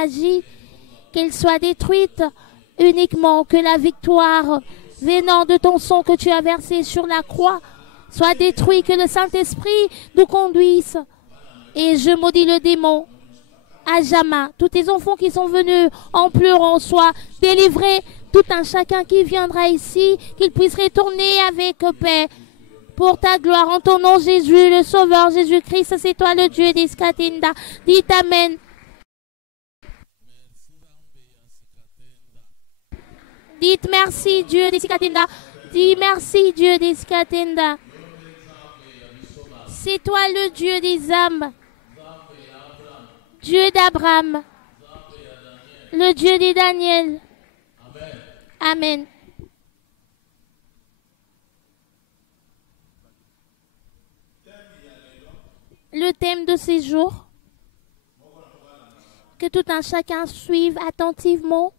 magie, qu'elle soit détruite uniquement, que la victoire venant de ton sang que tu as versé sur la croix soit détruite, que le Saint-Esprit nous conduise. Et je maudis le démon. À jamais, tous tes enfants qui sont venus en pleurant soient délivrés. Tout un chacun qui viendra ici, qu'il puisse retourner avec paix. Pour ta gloire, en ton nom, Jésus, le Sauveur, Jésus-Christ, c'est toi le Dieu d'Iskatinda. Dites Amen. Dites merci, Dieu d'Iskatinda. Dis merci, Dieu d'Iskatinda. C'est toi le Dieu des âmes. Dieu d'Abraham. Le Dieu de Daniel. Amen. Le thème de ces jours, que tout un chacun suive attentivement.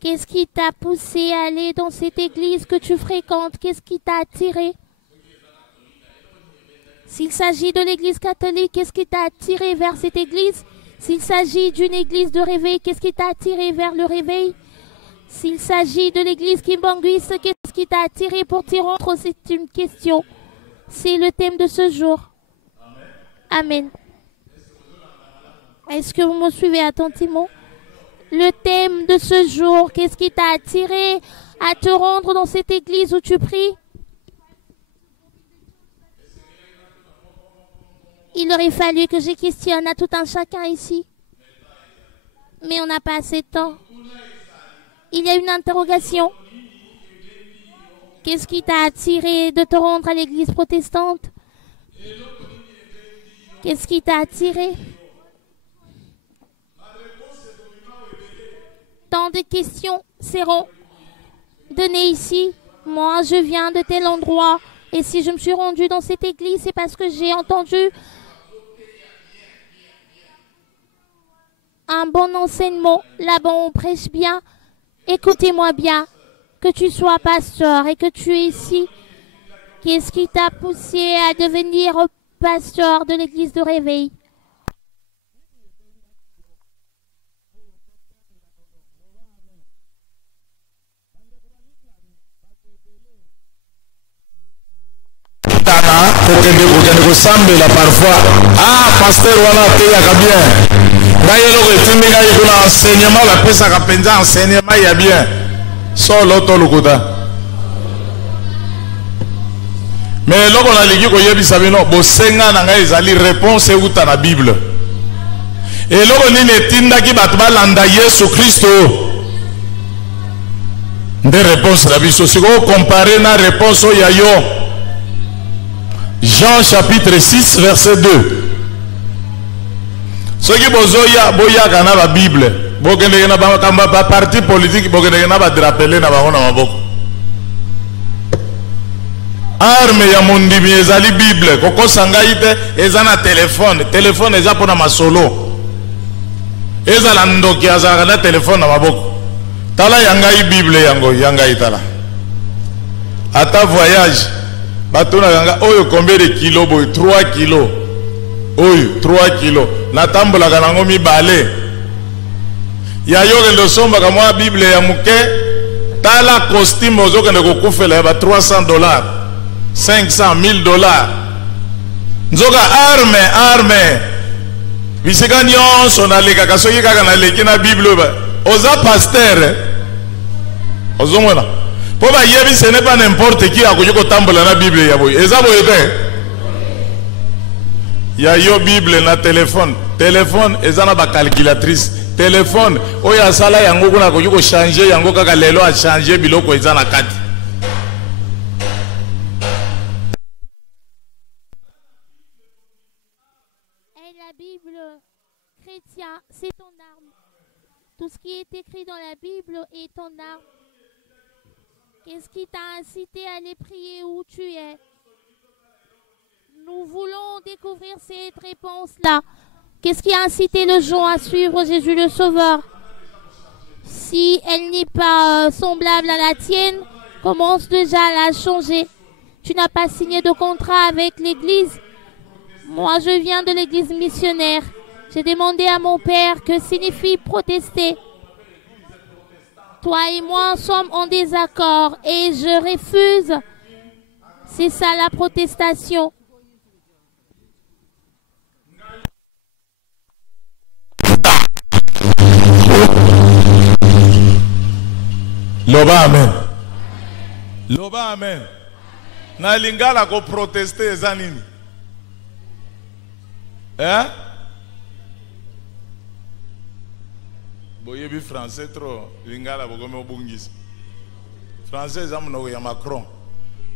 Qu'est-ce qui t'a poussé à aller dans cette église que tu fréquentes? Qu'est-ce qui t'a attiré? S'il s'agit de l'église catholique, qu'est-ce qui t'a attiré vers cette église? S'il s'agit d'une église de réveil, qu'est-ce qui t'a attiré vers le réveil? S'il s'agit de l'église Kimbanguis, qu'est-ce qui t'a attiré pour t'y rendre? C'est une question. C'est le thème de ce jour. Amen. Est-ce que vous me suivez attentivement? Le thème de ce jour, qu'est-ce qui t'a attiré à te rendre dans cette église où tu pries? Il aurait fallu que je questionne à tout un chacun ici. Mais on n'a pas assez de temps. Il y a une interrogation. Qu'est-ce qui t'a attiré de te rendre à l'église protestante? Qu'est-ce qui t'a attiré? Tant de questions seront données ici. Moi, je viens de tel endroit. Et si je me suis rendue dans cette église, c'est parce que j'ai entendu un bon enseignement. Là-bas, on prêche bien. Écoutez-moi bien. Que tu sois pasteur et que tu es ici. Qu'est-ce qui t'a poussé à devenir pasteur de l'église de réveil? Kokende parfois. Ah, pasteur, voilà, payaka bien. D'ailleurs, il y a enseignement, la paix, ça a enseignement, il y a bien. So, l'autre, le côté. Mais là, on a dit que y a des bosenga nanga ezali réponse et outa na Bible. Et là, on est tinda ki batba landa Yesu Christo. Des réponses la biso. Si vous comparez na réponse au yayo. Jean chapitre 6 verset 2. Ceux qui bozoya boya kana la Bible, bokende na ba parti politique bokende na ba drapeler na ba ona maboko. Arme ya mondimi ezali Bible, koko sangaite ezana téléphone eza pona masolo. Ezala ndoki azaka na téléphone na maboko. Tala yangai Bible yango yangai tala. Ata voyage batona ganga oyo combien de kilos boy 3 kilos oyo 3 kilos natambola kanango mibale ya yo le somba kama Bible ya muke tala costume ozokende kokufela ba $300 $500 $1000 nzoka arme bisika nyonso naleka kasoki kaka naleki na Bible ba oza pasteur ozomona. Ce n'est pas n'importe qui a la Bible. Il y a yo Bible na téléphone. Téléphone, ils ont une calculatrice. Téléphone, il y a ça là, il y a changer, il y a changer, il y a carte. Et la Bible chrétien, c'est ton arme. Tout ce qui est écrit dans la Bible est ton arme. Qu'est-ce qui t'a incité à aller prier où tu es? Nous voulons découvrir cette réponse-là. Qu'est-ce qui a incité le gens à suivre Jésus le Sauveur? Si elle n'est pas semblable à la tienne, commence déjà à la changer. Tu n'as pas signé de contrat avec l'Église. Moi, je viens de l'église missionnaire. J'ai demandé à mon père que signifie protester. Toi et moi sommes en désaccord et je refuse. C'est ça la protestation. Loba amen. Loba amen. Na lingala ko protester eza nini? Boyebi français trop lingala bogome obungisa. Français eza munoko ya Macron.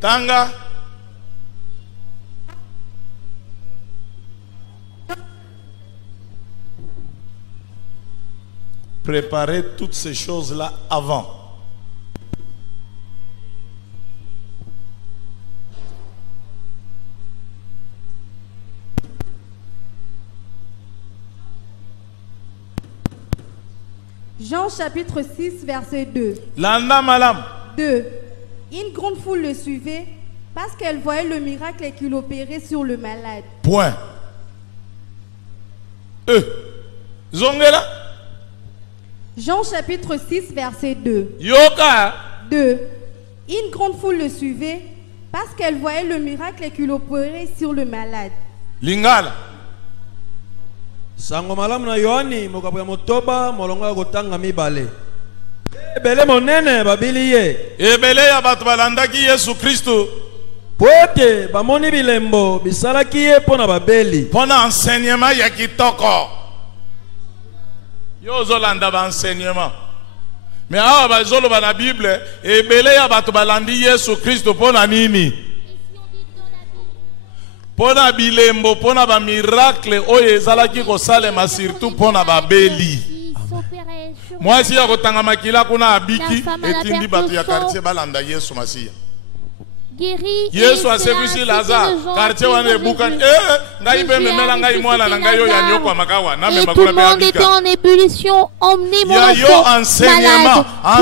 Tanga préparer toutes ces choses-là avant. Jean chapitre 6 verset 2. Landa malam. 2. Une grande foule le suivait parce qu'elle voyait le miracle qu'il opérait sur le malade. Point. Zongela. Jean chapitre 6 verset 2. Yoka. 2. Une grande foule le suivait parce qu'elle voyait le miracle qu'il opérait sur le malade. Lingala. Sango malamu na Yohani mokapo ya motoba molongo ya kotanga mibale. Ebele monene babili ye. Ebele ya bato balandaki Yesu Kristo. Poete bamoni bilembo bisalaki ye pona babeli. Pona enseignement ya kitoko. Yo zolanda ba enseignement. Mais awa bazolo ba na Bible ebele ya bato balandi Yesu Kristo pona nini? Pona bilembo, pona ba miracle oyo ezalaki kosalema surtout pona babeli. Moi si ya kotanga makila kuna abiki etindi bato ya quartier balanda Yesu Masiya. Yesu asekwisi Lazare quartier wana ebuka ngai pe memela ngai mwana na ngai yo ya nyoko makawa na me makula pe abika. Était en ébullition, emmenez mon enfant. Yo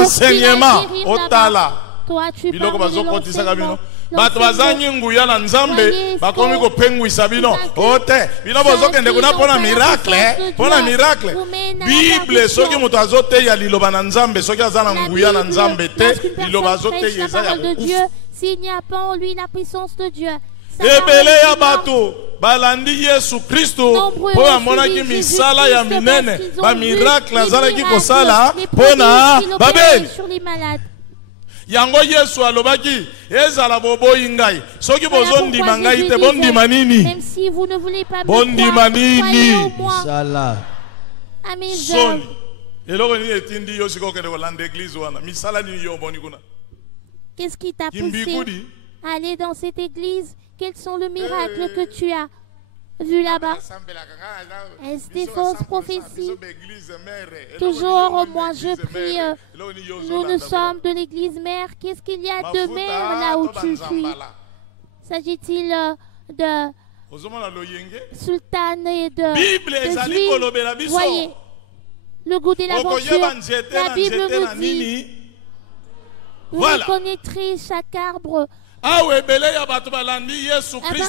enseignement otala. Toi tu biloko bazokotisa kabino. Bato bazanyi nguya na nzambe bakomi ko pengwisa bino ote bino bozokende kuna pona miracle Bible soki muto azote ya liloba na nzambe soki azana nguya na nzambe te liloba azote yeza ya Dieu s'il n'y a pas en lui la puissance de Dieu. Ebele ya bato balandi Yesu Kristo po amonaki misala ya minene ba miracle azalaki kosala pona babeli yango Yesu alobaki ezala boboyi ngai soki bozondima ngai te bondima nini même si vous ne voulez pas bondima nini sala amen soni eloko ni etindi yo siko kende kolanda église wana misala ni yo boni kuna. Qu'est-ce qui t'a poussé à aller dans cette église? Quels sont les miracles que tu as vu là-bas? Est-ce des fausses prophéties? Toujours, moi je prie, nous sommes de l'église mère. Qu'est-ce qu'il y a de mère là où tu suis? S'agit-il de sultane et de juifs? Voyez, le goût de l'aventure. La Bible nous dit, vous reconnaîtrez chaque arbre à partir de ces fruits.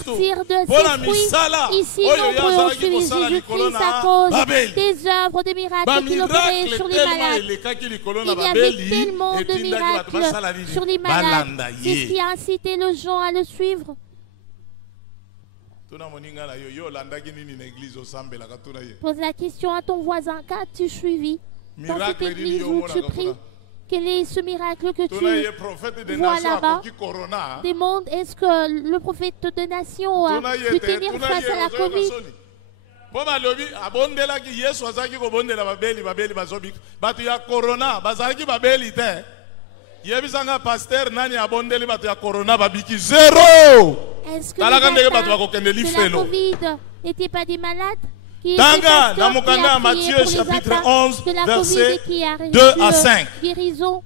Ici, nombreux ont suivi Jésus-Christ à cause des œuvres de miracles qu'il opérait sur les malades. Il y avait tellement de miracles sur les malades. C'est ce qui a incité les gens à le suivre. Pose la question à ton voisin, qu'as-tu suivi dans cette église où tu pries? Quel est ce miracle que tu vois là-bas? Demande, est-ce que le prophète de nation a pu tenir face à la Covid? Est-ce que la Covid n'était pas des malades? Tanga na mukanda Matthieu chapitre 11 verset 2 à 5. Guérison.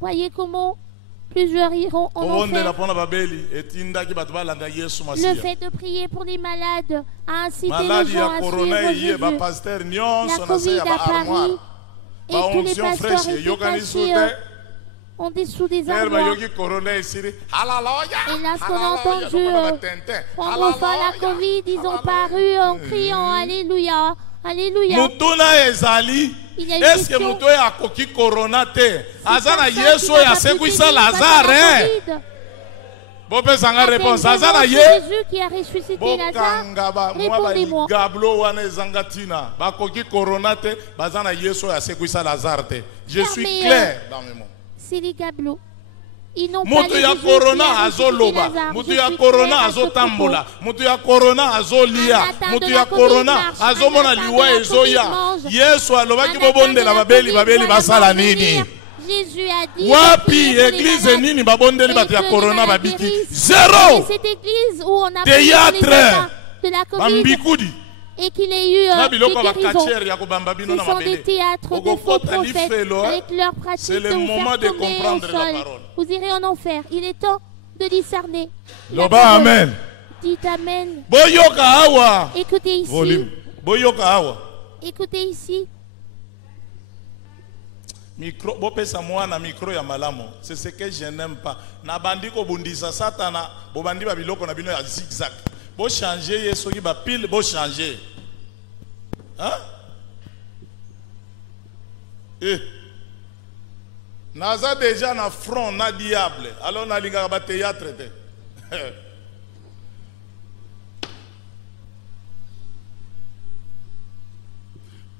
Voyez comment plusieurs iront en enfer. Le fait de prier pour les malades a incité les gens à suivre Jésus. La Covid à Paris et tous les pasteurs étaient cachés en dessous des Frère, armoires. bayoki corona esiri. Hallelujah. Et là, ce qu'on a entendu prendre fin la Covid, ils ont paru en criant Alléluia, Alléluia. Mutuna ezali. Il y a une Est-ce que question. mutu akoki corona te? Azana Personne Yesu qui n'a ya pas pu sekwisa guérir face à Lazare. la Covid. Bopesanga C'est réponse. une Azana réponse ye. de Jésus qui a ressuscité Lazare. Bokanga ba mwa Répondez-moi. gablo wana ezanga tina. Bakoki corona te, bazana Yesu ya sekwisa Lazare te. Je suis Fermez, clair dans mes mots. C'est les gablots. Ils n'ont pas Mutu le ya Jésus qui a corona ressuscité azoloba, Lazare. mutu Je ya suis corona claire à ce azotambola, propos. mutu ya corona azolia, En attendant mutu de ya la Covid corona marche, azomona en attendant liwa de la ezoya. Covid mange. Yesu alobaki En attendant bobondela la babeli Covid, babeli voyons basala venir. nini? Jésus a dit Wapi priez pour les église malades. nini babondeli Et bato ya que les corona malades babiki? guérissent. Et Zéro. cette église où on a Théâtre. prié pour les malades de la Covid Bambikudi. et qu'il ait eu Na des biloko guérisons. bakachere ya kobamba bino Ce na sont des mabele. théâtres de faux Okokota prophètes lifelo, avec leur pratique c'est le de vous moment faire de tomber au comprendre la sol. parole. Vous irez en enfer. Il est temps de discerner. la Loba parole. amen. Dites amen. Boyoka awa. Écoutez ici. Volume. Boyoka awa. Écoutez ici. Micro, bopesa mwana micro ya malamo. C'est ce que je n'aime pas. Na bandi ko bundisa satana, bo bandi ba biloko na bino ya zigzag. Bo changer yeso ki ba pile, bo changer. Hein? Naza déjà na front na diable. Alors na linga ba théâtre te.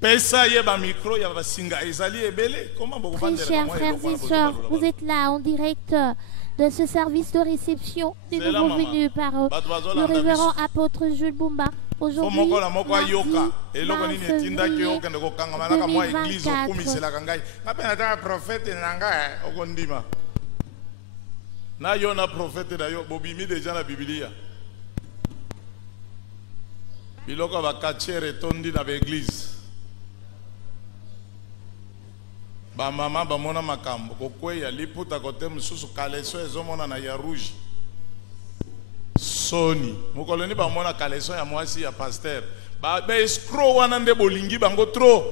Pesa ye ba micro ya ba singa ezali ebele. Comment vous Très chers frères et sœurs, vous êtes là en direct de ce service de réception des C'est là, nouveaux maman. venus par le révérend apôtre Jules Bumba. Aujourd'hui, moko na moko mardi ayoka eloko nini 20 etindaki février okende kokanga manaka mwa église 2024. okumiselaka ngai ngape nataka prophète na ngai okondima na yo na prophète na yo bobimi deja na bibilia biloko ya bakatiere etondi na baeglise bamama bamona makambo kokweya liputa kote mosusu kaleso ezomonana ya rouge soni mokoloni bamona kaleso ya mwasi ya pasteur baescro wana nde bolingi bango tro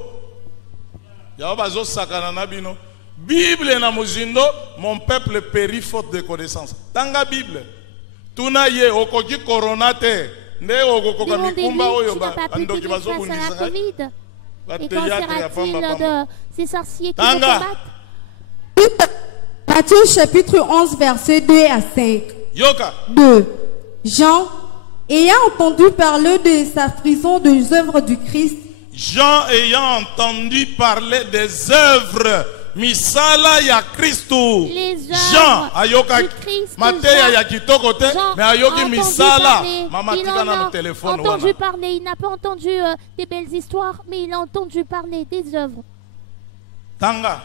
yao bazosakana na bino bible na mozindo mon peuple périt faute de connaissance tanga bible tuna ye okoki corona te nde okokoka mikumba oyo tu n'as pas pu bandoki tenir face à la bazobundisa ngai Covid. Et qu'en bathéâtre ya sera-t-il pamba de ces sorciers qui Tanga. nous combattent? Matthieu chapitre 11 versets 2 à 5. yoka 2. Jean, ayant entendu parler de sa prison des œuvres du Christ, Jean ayant entendu parler des œuvres misala ya Kristo Les Jean œuvres ayoka du Christ, mateya Jean- ya kitoko te Jean mais a ayoki entendu misala parler. mama Il tika en na a no téléphone entendu wana parler. Il n'a pas entendu des belles histoires, mais il a entendu parler des œuvres. tanga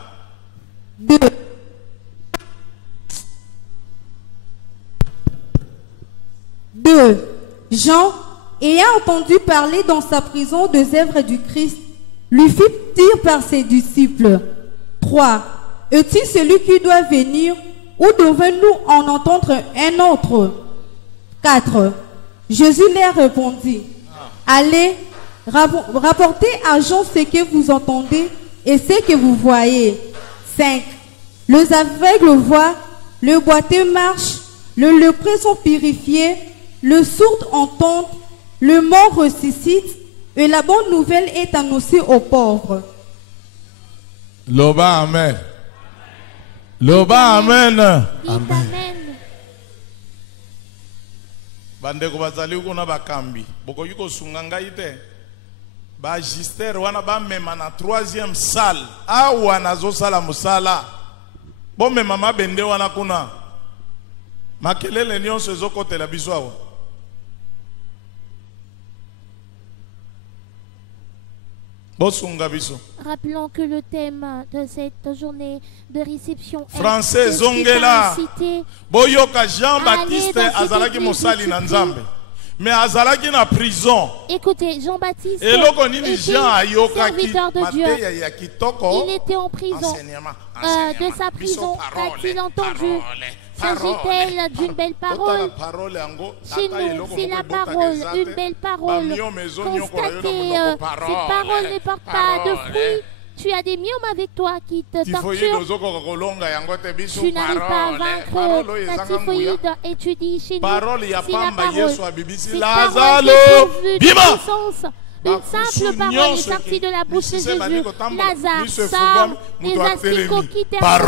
2. Jean, ayant entendu parler dans sa prison des œuvres du Christ, lui fit dire par ses disciples. 3. Es-tu celui qui doit venir ou devons-nous en entendre un autre? 4. Jésus leur répondit. Allez, rapportez à Jean ce que vous entendez et ce que vous voyez. 5. Les aveugles voient, le boiteux marche, le lépreux sont purifiés, le sourd entend, le mort ressuscite, et la bonne nouvelle est annoncée aux pauvres. loba amen loba amen Dites amen. bandeko bazali kuna bakambi bokoki kosunga ngai te bagister wana bamema na 3e salle awa nazosala mosala bomema mabende wana kuna makelele nyonso ezokotela biso awa bosunga biso Rappelons que le thème de cette journée de réception est Français, ce qui t'a zongela. incité boyoka Jean-Baptiste Allez dans cette azalaki église mosali na qui nzambe mais azalaki na prison Écoutez, Jean-Baptiste eloko nini était Jean ayokaki serviteur de Dieu. mateya ya kitoko Il était en prison. enseignement De sa prison, qu'a-t-il entendu? S'agit-elle d'une belle parole? Chez nous, c'est la parole, une belle parole. Constatez, cette parole ne porte pas de fruits. Tu as des myomes avec toi qui te typhoïde torturent. ozokoka kolonga yango te biso Tu n'arrives pas à parole vaincre oyo la ezanga nguya typhoïde et tu dis chez nous, parole ya c'est la pamba parole. yesu abibisi Cette parole lazalo est pourvue de bima puissance. Une simple parole est sortie de la bouche de Jésus. Lazare sort, les asticots quittèrent son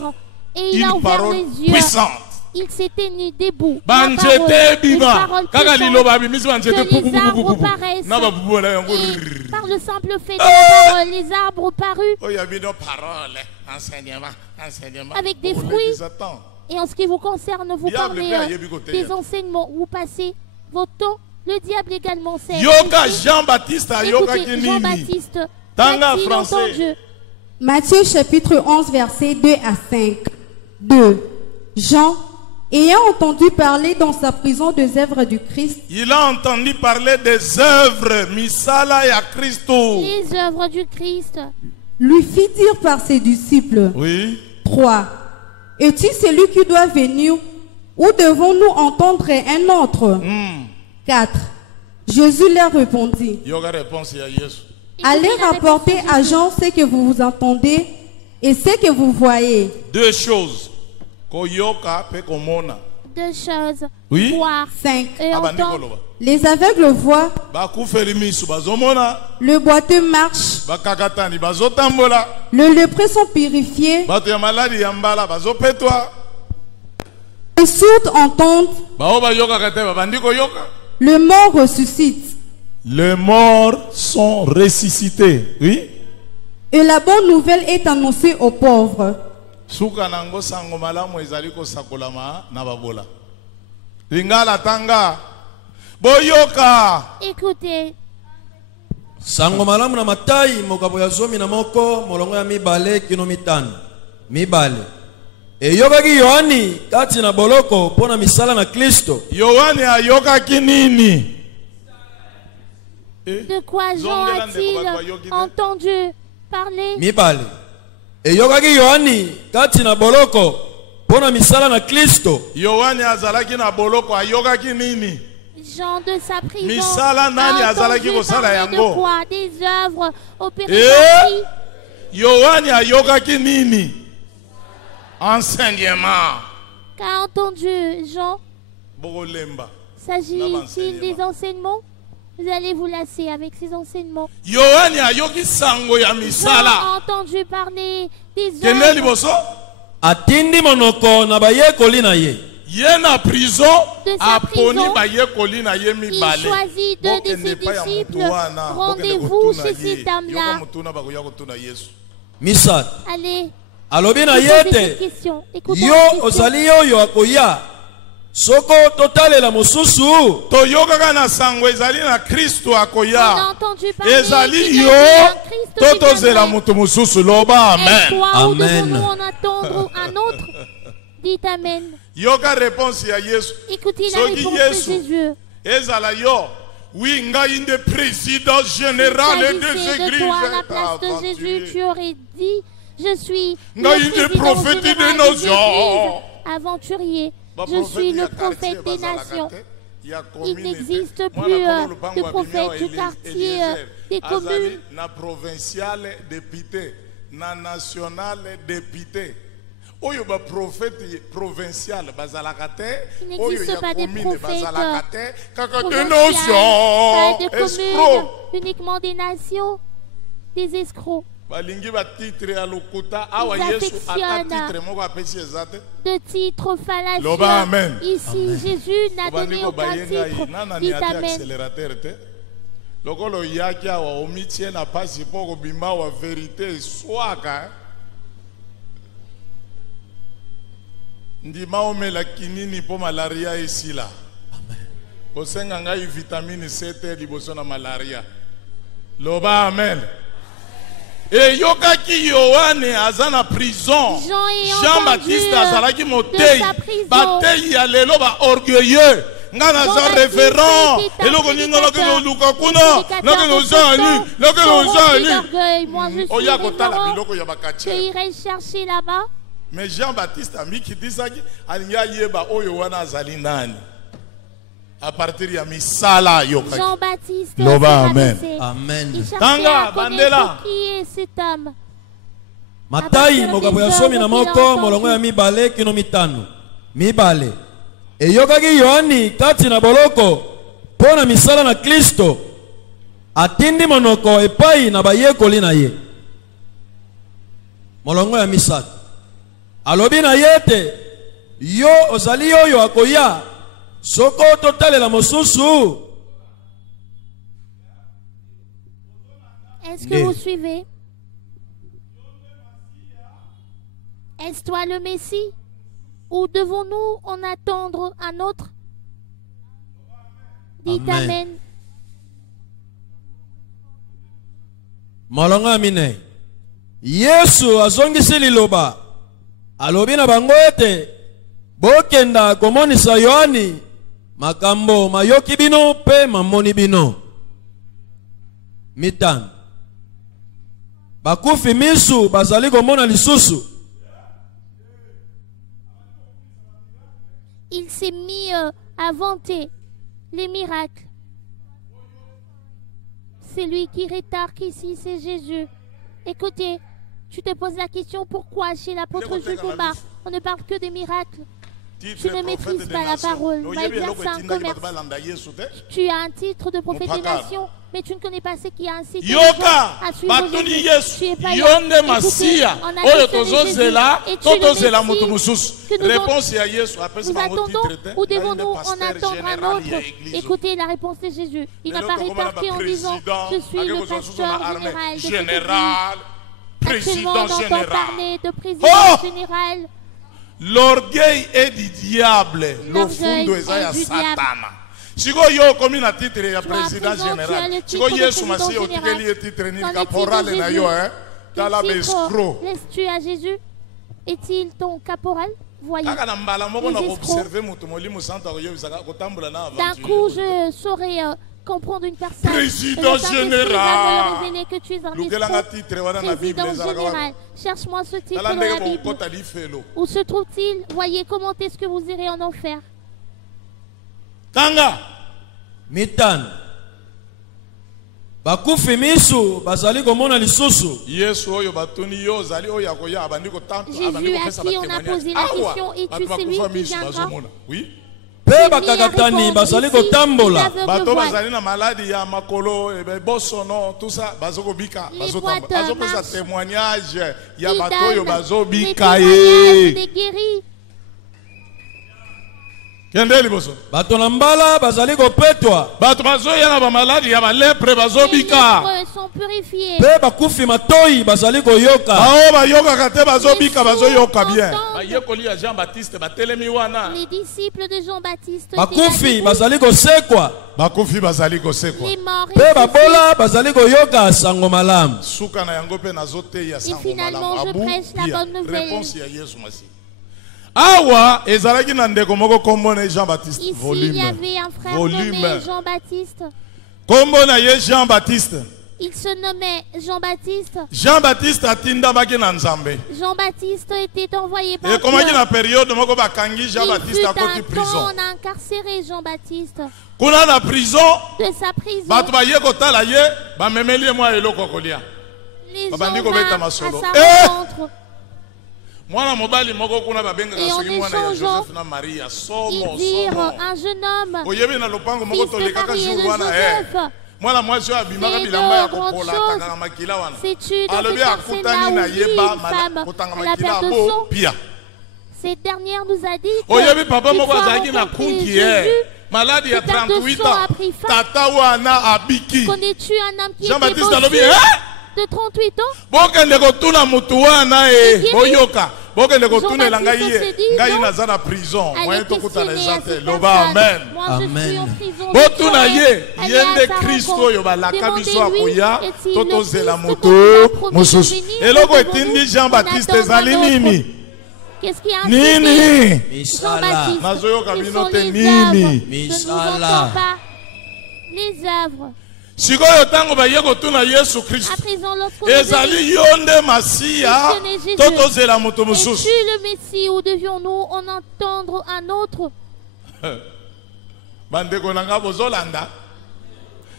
corps et il a une ouvert parole les yeux. puissante. Il s'est tenu debout. La banzete parole, une bima parole kaka puissante. liloba abimisi banzete Que les arbres paraissent. na babubola yango Et par le simple fait de la parole, les arbres parus oyo abino parole enseignement avec des Oh, fruits. les attends. Et en ce qui vous concerne, vous Diable parlez peut ayebi côté, des hein. enseignements, vous passez votre temps. Le diable également sait. yoka Jean-Baptiste ayokaki Écoutez, nini Jean-Baptiste, Tanga qu'a-t-il français. entendu? Matthieu chapitre 11 versets 2 à 5. 2. Jean, ayant entendu parler dans sa prison des œuvres du Christ, il a entendu parler des œuvres misala ya Christo. Les œuvres du Christ. lui fit dire par ses disciples. Oui. 3. Es-tu celui qui doit venir ou devons-nous entendre un autre? 4. Jésus leur répondit. Yoga réponse ya Yesu. Allez Écoutez la rapporter réponse de à Jésus. Jean ce que vous entendez et ce que vous voyez. Deux choses. Koyoka pe komona. Deux choses. Oui. Voir 5. et Abandi entendre. koloba. Les aveugles voient, Bakufeli misu bazomona. le boiteux marche, Bakakatani bazotambola. le lépreux sont purifiés, Bato ya maladi ya mbala bazopetwa. les sourds entendent, Bao bayokaka te babandi koyoka. le mort ressuscite. Les morts sont ressuscités. Oui. Et la bonne nouvelle est annoncée aux pauvres. Suka nango sango malamu ezali kosakolama na babola. Lingala tanga. Boyoka. Écoutez, sango malamu na matai mokabo ya zomi na moko molongo ya mibale kino mitano mibale eyokaki yohani kati na boloko mpo na misala na kristo Yohane ayokaki nini? Eh? de quoi Jean a-t-il entendu parler? mibale eyokaki yohani kati na boloko mpo na misala na kristo Yohane azalaki na boloko ayokaki nini? Jean de sa prison Misala nani a azalaki entendu kosala parler yango? de quoi? Des œuvres opérées par qui? Yohane ayokaki nini? Enseignement. Qu'a entendu Jean? Bokolemba. S'agit-il des enseignements? Vous allez vous lasser avec ces enseignements. Yohane ayoki sango ya Jean misala. a entendu parler des Kende œuvres. liboso? atindi monoko na bayekoli na ye Ye na prison De sa aponi prison, bayekoli na ye Il mibale. choisit deux de ses Bokende pa ya mutu disciples. wana, bokende Rendez-vous kotuna chez ye. ces dames-là. Yoka mutuna bakoya kotuna Yesu. misato Allez, alobi na ye posez cette te question. Écoutez yo la question. ozali oyo akoya soko totalela mosusu Toyokaka na sango ezali na Kristo On a akoya. entendu parler Ezali qu'il y yo avait un Christ qui totozela viendrait. mutu mususu loba Et amen. toi, où Amen. devons-nous en attendre un autre? Dites Amen. Yoka réponse ya Yesu. Écoutez la Soki réponse de Yesu Jésus. ezala yo. Oui, ngai nde président S'il général des s'agissait de églises. toi à la place de Jésus, tu aurais dit, je suis Ngai le nde président prophète des général des nations. églises. Aventurier, je suis le prophète des nations. Il n'existe plus de prophète du quartier des communes. Na provincial député, na national député. Oyo ba prophète provincial bazalaka te, Il oyo n'existe ya pas de commune prophètes bazalaka te, kaka des provinciales, nations. pas de communes, Escroc. uniquement des nations, des escrocs. Balingi ba titre ya lokuta awa Ils Yesu ata affectionnent titre moko apesi ezate. De titres fallacieux. Loba amen. Ici, Jésus n'a Obandi donné ko aucun bayenga titre. nana ni Dites ati Amen. accélérateur te. Lokolo yaki awa omitie na pasi po ko bima wa vérité swaka. Ndima omela kinini po malaria esila. Kosenga ngai vitamine C te liboso na malaria. Loba amen. Et yokaki Yohane aza na prison. Jean est Jean-Baptiste entendu, azalaki de motei. sa prison. Batei ya lelo ba orgueilleux. Nga naza Jean-Baptiste référent. était un Eloko ninga loke prédicateur. luka kuna. Prédicateur Loke de lozani. Satan, Loke sont remplis lozani. d'orgueil. Moi, je suis Oya kotala révérend. biloko ya Je bakatier. irai chercher là-bas. Mais Jean-Baptiste amikitisaki alingi ayeba oyo wana azali nani. à partir ya misala yokaki. Jean-Baptiste Loba, s'est amen. rabaissé. Amen. Il cherchait Tanga, à connaître Bandela. qui est cet homme. Matayi mokapo ya somi na moko molongo ya mibale kino mitano. Mibale. Eyokaki Yohani kati na boloko pona misala na Kristo. Atindi monoko epai na bayekoli na ye. Molongo ya misala. Alobi na yete yo ozali oyo akoya soko totalela mosusu. Est-ce que vous suivez? Est-ce toi le Messie? Ou devons-nous en attendre un autre? Dites Amen. Amen. Molongo amine. Yesu azongisi liloba. Alobi na bango ete bokenda komonisa Yohani makambo mayoki bino pe mamoni bino. Mitano. Bakufi misu bazali komona lisusu. Il s'est mis à vanter les miracles. C'est lui qui rétarque ici, c'est Jésus. Écoutez, tu te poses la question pourquoi chez l'apôtre Jules Bombard, on ne parle que des miracles. Tu ne maîtrises pas la parole. Va exercer un commerce. Tu as un titre de prophète des nations, mais tu ne connais pas ce qui a incité les gens à suivre Jésus. Tu es pas Yonde Masia. Oyo tozozela, tozozela mutu mususu. Réponse ya Yesu après nous ça attendons ou devons-nous en attendre un autre? Écoutez la réponse de Jésus. Il n'a pas rétorqué en disant je suis le pasteur général de président actuellement, on entend général. parler de président général. L'orgueil est du diable. Le L'orgueil fundo eza est ya du Satana. Siko yo komi na titre ya à président présent, tu as général. le Siko titre de Yesu président Masi général. otikeli ye titre ni Qu'en est-il caporal de na Jésus? yo Tala Quel bescro. titre laisses-tu à Jésus? Est-il ton caporal? Voyez. Kaka na mbala moko na Les escrocs. observer mutu molimo santa yo bisaka kotambola na D'un aventure. coup, je saurais comprendre une personne. Président Et le Saint-Esprit va général. me révéler que tu es un Lukelanga escroc. titre wana na Bible Président ezalaka général. Cherche-moi ce titre Tala dans la ndenge Bible. bokota lifelo. Où se trouve-t-il? Voyez comment est-ce que vous irez en enfer. Tanga. Mitano. Bakufi misu bazali komona lisusu. Yesu oyo batuni yo zali oyo akoya abandi kotampa Jésus à qui on a posé la question, es-tu celui qui viendra? Oui. Pe bakakatani bazali kotambola. Bato bazali na maladie ya makolo bosono tout ça bazokobika bazotamba bazopesa témoignage ya bato oyo bazobika ye des guéris. kende liboso Bato na mbala bazali kopetwa. bato bazoya na bamaladi ya balepre Les bazobika lépreux sont purifiés. Pe bakufi matoyi bazali koyoka. bao bayokaka te bazobika bazoyoka bien Entendent. bayekoli ya Jean Baptiste batelemi wana Les disciples de Jean-Baptiste étaient Bakufi là bazali kosekwa. bakufi bazali kosekwa les morts Pe babola bazali koyoka sango malamu. suka na yango mpe nazoteya sango finalement, malamu je abu prêche la bia. bonne nouvelle. Réponse ya Yesu Masi awa ezalaki na ndeko moko kombo na Jean Baptiste Ici, il y volume avait un frère Volume. nommé Jean-Baptiste. kombo na ye Jean Baptiste Il se nommait Jean-Baptiste. Jean Baptiste atindamaki na Nzambe Jean-Baptiste était envoyé par ekomaki Dieu. na periode moko bakangi Jean Il Baptiste fut akoti un prison temps, on a incarcéré Jean-Baptiste kuna na prison de sa prison. bato baye kotala ye bamemeli ye mwa eloko kolia Les gens babandi kobeta vinrent à masolo. sa rencontre. mwana mobali moko kuna Et babengaka en soki mwana ya échangeant, Joseph na Maria Ils somo dirent somo un jeune homme, oyebi na lopango moko fils de tolekaka Marie et de jour wana Joseph. mwana mwasi oyo abimaka C'est bilamba ya de grandes kopola choses. atangaka makila wana Sais-tu dans alobi cette scène-là akutani où na vit yeba une femme kotanga à la makila perte de abo sang? pia Cette dernière nous a dit oyebi papa qu'il moko faut azalaki na rencontrer kunki Jésus. ye maladi ya Cette perte de 38 sang ans a pris fin. tata wana abiki Connais-tu un homme qui était Jean-Baptiste alobi bossu de 38 ans? bokende kotuna mutu wana e Guéri. boyoka bokende kotunela ngai Jean-Baptiste ye s'est dit, ngai non. naza na prison moyen Allez tokutana questionner eza à te cette loba personne. amen Moi, je suis en Amen. prison. botuna ye Allez ye à nde sa kristo rencontre. oyo balaka biso Demandez-lui, akoya est-il to le tozela Christ moto comme il a promis mosusu de venir? eloko Devons-nous etindi Jean Baptiste en ezali attendre un autre? nini Qu'est-ce qui a nini Misala. Jean-Baptiste? nazoyoka Ils bino sont te les nini œuvres. Je ne vous Misala. entends pas. Les œuvres. sikoyo ntango baye kotuna yesu kristo À présent, lorsqu'on nous dit, ezali yo nde masiya Questionner Jésus. to tozela moto es-tu mosusu le Messie ou devions-nous en entendre un autre? bandeko nanga bozolanda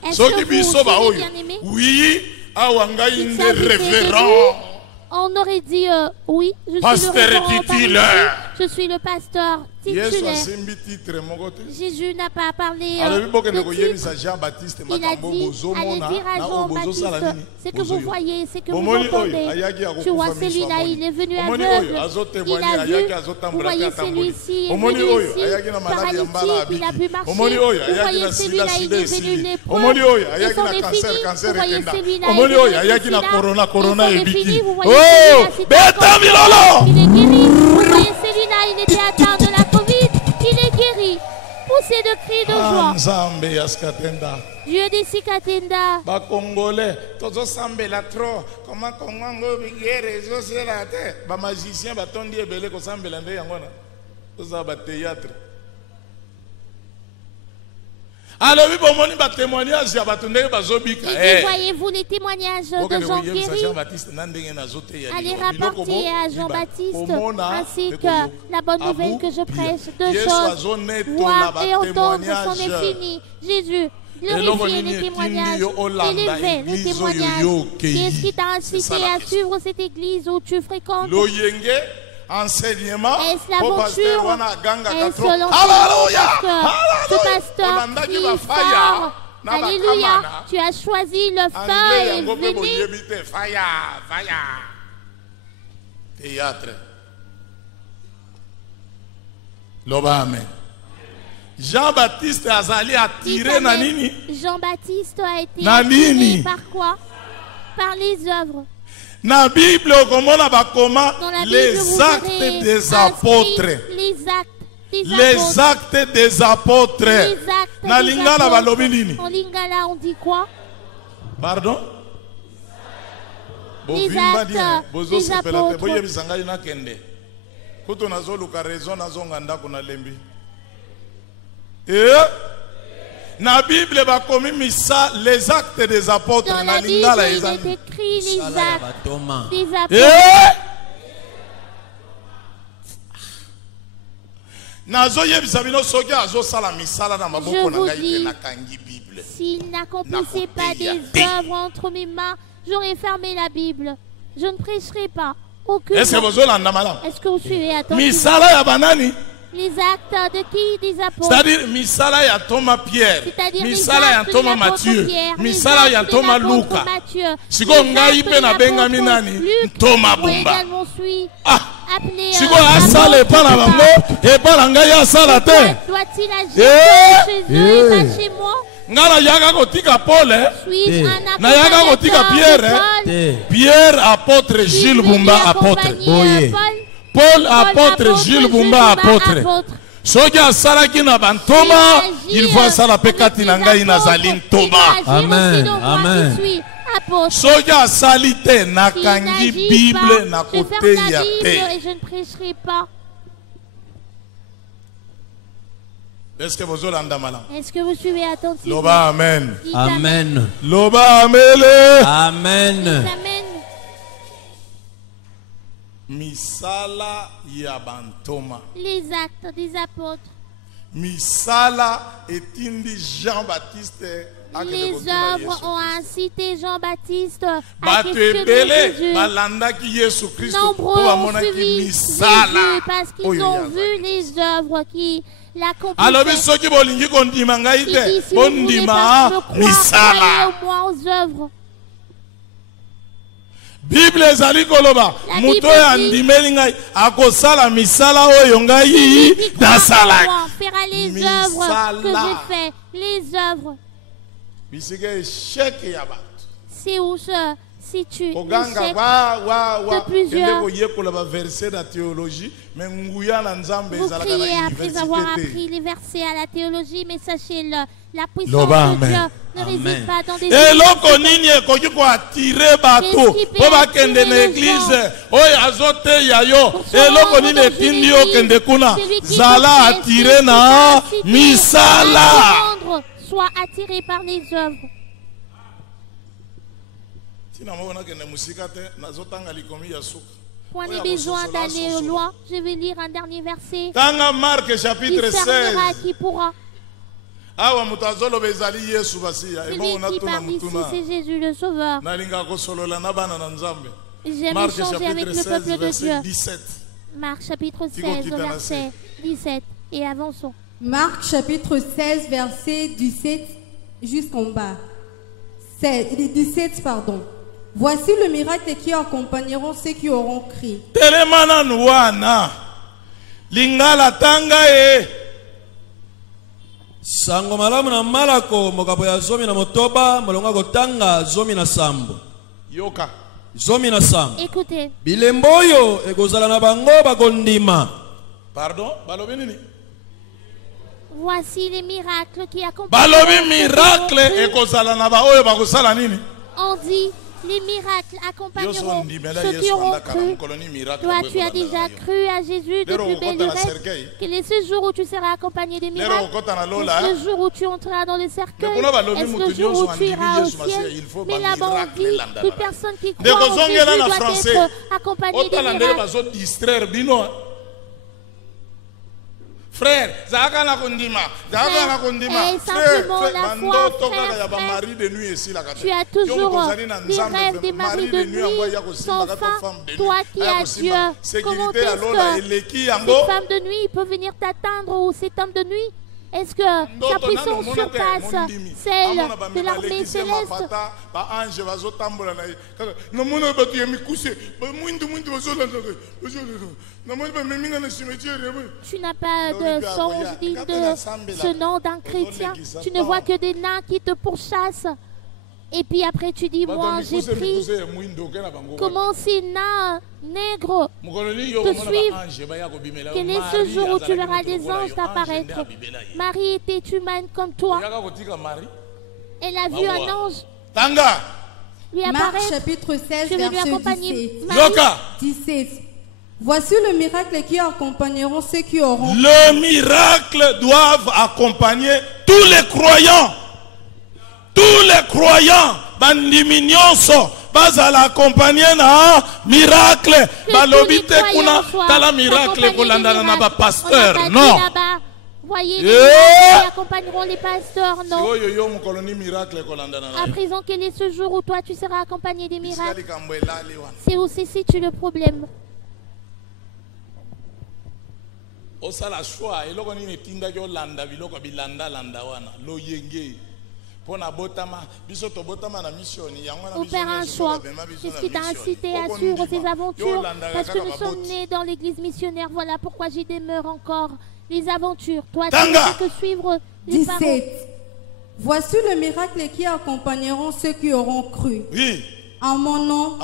Est-ce soki que biso vous ba suivez, oyo bien-aimés? oui awa ngai Il nde s'agissait de révérend vous. On aurait dit oui, je suis Pasteur le révérend par titulaire. ici. Je suis le pasteur Yesu titulaire. asimbi titre moko te Jésus n'a pas parlé alobi bokende de koyebisa titre. Jean Baptiste Il a makambo dit, allez bozomona dire à na oyo Jean bozosala Baptiste, nini c'est que vous voyez, c'est que vous Bomoni oyo, entendez. ayaki ya Tu vois kokufa miso celui-là, amoni. il est venu Omoni aveugle. oyo, azotémoigner, Il a vu, ayaki vous azotambola voyez te atamboli. celui-ci est Omoni venu oyo, ici, ayaki na maladi ya mbala paralytique, il a abiki. pu marcher. Omoni oyo, Vous ayaki voyez na celui-là, sida il sida est venu esili. lépreux. Omoni oyo, Et ayaki c'en na est cancer fini. cancer Vous voyez ekenda. celui-là, Omoni il est oyo, venu ayaki na sida. corona Et corona c'en est ebiki. fini. Vous voyez Oh, celui-là, c'était beta encore- milolo. Il est guéri. Vous voyez celui-là, il était atteint de la Covid. Il est guéri. Poussez de cris de joie. Nzambe ya skatenda. Dieu des Sikatenda. Bakongolais tozosambela trop koma kongo bigere ezosela te bamagicien batondi ebele kosambela nde yango wana tozala batéâtre alobi bomoni batémoignage ya bato ndenge bazobika Et puis, voyez-vous les témoignages de gens guéris. Jean-Baptiste na ndenge nazoteya Allez rapporter à Jean-Baptiste ainsi que la bonne nouvelle que je prêche. Deux choses. Voir et entendre, c'en est fini. Jésus, glorifiez les témoignages, élevez les témoignages. Qu'est-ce qui t'a incité à suivre cette église où tu fréquentes? loyenge enseignement Est-ce po l'aventure? pasteur wana agangaka Est-ce trop l'enseignement? Alléluia Ce pasteur Olandaki qui bafaya fort. na Alléluia. bakamana. Tu as choisi le feu anglais et yango mpe venu. boyebi te faya faya théâtre loba amen Jean-Baptiste azali attiré na nini Jean-Baptiste a été Na attiré nini? par quoi? Par les œuvres. na Bible okomona bakoma Dans la Bible, les vous actes verrez des inscrit apôtres les actes des les apôtres. actes des apôtres Les actes na des lingala apôtres. balobi nini En lingala, on dit quoi? pardon Les bovimba actes dine bozosepela te des boyebisa ngai nakende kutu nazoluka raison nazonga ndako nalembi na Bible bakomi misa les actes des apôtres Dans na la Bible, lingala il eza est écrit les Sala ya actes batoma. des apôtres. nazoyebisa bino soki azosala misala na maboko Je na vous ngai te dis, nakangi Bible s'il n'accomplissait pas Nakoteya des te. œuvres entre mes mains, j'aurais fermé la Bible. Je ne prêcherai pas. Aucune. ese bozolanda malamu Est-ce que vous suivez attentivement? misala ya banani Les actes de qui? Des apôtres. c'est-à-dire misala ya Thomas Pierre C'est-à-dire les misala ya actes de Thomas l'apôtre Matthieu Pierre, les misala ya actes de Thomas l'apôtre Luka Matthieu, siko les ngai actes mpe de nabengami l'apôtre nani Luc, Thomas moi Bumba également suis ah appelé siko asala apôtre epa na Bumba. bango epa na ngai asala te Doit-il agir Eh, chez eux et pas chez moi? ngai nayaka kotika Paul Suis-je un nayaka kotika accompagnateur Pierre de Paul? Te. Pierre apôtre Suis-je Gilles venu Bumba apôtre accompagner, Boye. Paul? Paul apôtre Gilles Bumba apôtre soki asalaki na bantoma il faut asala mpe kati na ngai nazali ntoma Amen, amen. soki asali te nakangi Bible na Je ferme koteya la Bible te et je ne prêcherai pas. eske bozolanda malamu Est-ce que vous suivez attentivement? loba amen Dites Amen. loba amele Amen. Amen. misala ya bantoma Les actes des apôtres. misala etindi Jean-Baptiste akende Les kotuna œuvres Yesu ont Kristo. incité Jean-Baptiste à bato questionner ebele Jésus. balandaki Yesu Kristo Nombreux mpo ont bamonaki suivi misala Jésus parce qu'ils oyo ont yazaki. vu les œuvres qui alobi l'accomplissaient. soki bolingi kondima ngai Il dit, te si vous voulez bondima pas me croire, croyez misala au moins aux œuvres. bible ezali koloba La moto Bible oyo dit- andimeli ngai akosala misala oyo ngai Celui qui croit en nasalaki moi fera les Misala. œuvres que j'ai fait. Les œuvres. bisika esheke ya bato C'est où se situe koganga l'échec wa de plusieurs. kende koyekola baverse na théologie me nguya na nzambe Vous ezalaka criez na après avoir université appris les versets à la théologie, mais sachez-le, la puissance Loba, de amen. Dieu ne Amen. réside pas dans des te eloko nini ekoki koatire bato Qu'est-ce qui peut mpo bakende attirer na les eglize oyo azoteya yo Pour se eloko rendre nini dans etindi une yo église, kende kuna celui qui zala veut atire rester na incité à misala se rendre, soit attiré par les œuvres. ntina moko nakende mosika te nazotanga likomi ya suka Point Oya de besoin kososola d'aller soso. loin. Je vais lire un dernier verset. tanga marke Qui chapitre servira 16 qui pourra. awa moto azoloba ezali yesu basi Celui emongo qui natuna parle ici, mutuna c'est Jésus le Sauveur. nalinga kosolola na bana na nzambe. J'aime Marc échanger avec chapitre le 16 peuple de verset Dieu. 17. Marc chapitre Tiko 16, Kitana verset 17. Et avançons. Marc chapitre 16, verset 17 jusqu'en bas. 17, pardon. Voici le miracle qui accompagneront ceux qui auront cru. Telemana nuana lingala tanga e sango malamu na malako mokapo ya zomi na motoba molonga kotanga zomi na sambo yoka zomi na sambo Écoutez, bilembo oyo ekozala na bango bakondima. pardon balobi nini voici les miracles qui accompagnent. balobi miracle ekozala na ba oyo bakosala nini On dit les miracles Yo accompagneront son ndimela ceux qui Yesu auront andaka na cru. mokolo ni miracle Toi, boye tu as kolanda déjà na yo. cru à Jésus Lero depuis okota belle na lurette. cercueil. Quel est ce jour où tu seras accompagné des Lero miracles? okota na Est-ce lola le jour où tu entreras dans le cercueil? Ndeko balobi Est-ce mutu le jour nyonso où tu andimi iras au Yesu Masiya, ciel? il faut Mais ba là-bas, on miracle dit landa toute na. personne qui Ndeko croit en Jésus zongela na doit français. être accompagnée des otala ndenge miracles. bazo distraire bino frère zaka na kondima zaka na kondima simplement la foi, bandoto frère, kaka ya ba frère. mari de nuit esila kata Tu as toujours des rêves des maris de nuit sans fin. Toi qui as Dieu, comment sécurité ya est-ce lola que eleki yango cette femme de nuit peut venir t'attendre ou cet homme de nuit? Est-ce que sa puissance surpasse celle de l'armée céleste? ba ange bazotambola na ye kaka nomona bato ya mikuse mwindu bazolanda namoni bameminga na cimetière Tu n'as pas de songe digne de ce nom d'un chrétien. Tu ne vois que des nains qui te pourchassent. Et puis après tu dis, moi j'ai pris. Comment ces nains nègres te suivent? Quel est ce jour où tu verras des anges apparaître? Marie était humaine comme toi. Elle a vu un ange Tanga lui Marc apparaître. chapitre 16, Je vais lui verset accompagner. 17. Marie, Yoka 17. Voici le miracle qui accompagneront ceux qui auront. Le miracle doivent accompagner tous les croyants. Tous les croyants, bandimi nyonso, bazala accompagner na miracle. Balobi te kuna tala miracle kolandana na ba pasteur. Non. Voyez, les miracles qui accompagneront les pasteurs, non. Oyo yo mukoloni miracle kolandana na. À présent, quel est ce jour où toi tu seras accompagné des miracles? Bisikali kambo elali wana. C'est aussi si tu le problème. Osala choix eloko nini tinda ko landa biloko bilanda landa wana lo yenge. Pona botama biso to botama na mission yango na Opère un choix. Qu'est-ce qui t'a incité à suivre ces aventures? Parce que nous sommes nés dans l'église missionnaire. Voilà pourquoi j'y demeure encore. Les aventures. Toi, tu ne fais que suivre les parents. 17. Voici le miracle qui accompagneront ceux qui auront cru. Oui. En mon nom,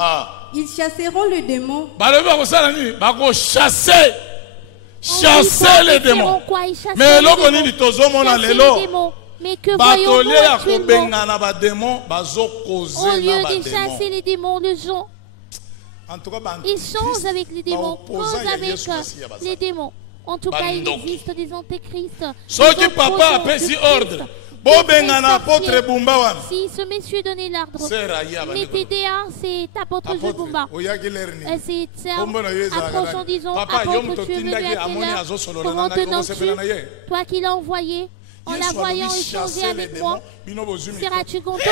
ils chasseront le démon. Baloba ko sala nini? Bako chasser. Chasser les démons. Mais eloko nini tozomona lelo? Mais que voyons-nous actuellement? Au lieu de chasser les démons, les gens, ils changent avec les démons, causent avec les démons. En tout cas, il existe des antéchrists. Ceux qui papa appelle ordre. Si ce monsieur donnait l'ordre, mettez dehors, c'est apôtre Jebumba. C'est approche en disant, apôtre, tu es venu à quelle heure? Comment te nommes-tu? Toi qui l'as envoyé, en la voyant échanger avec moi, seras-tu content?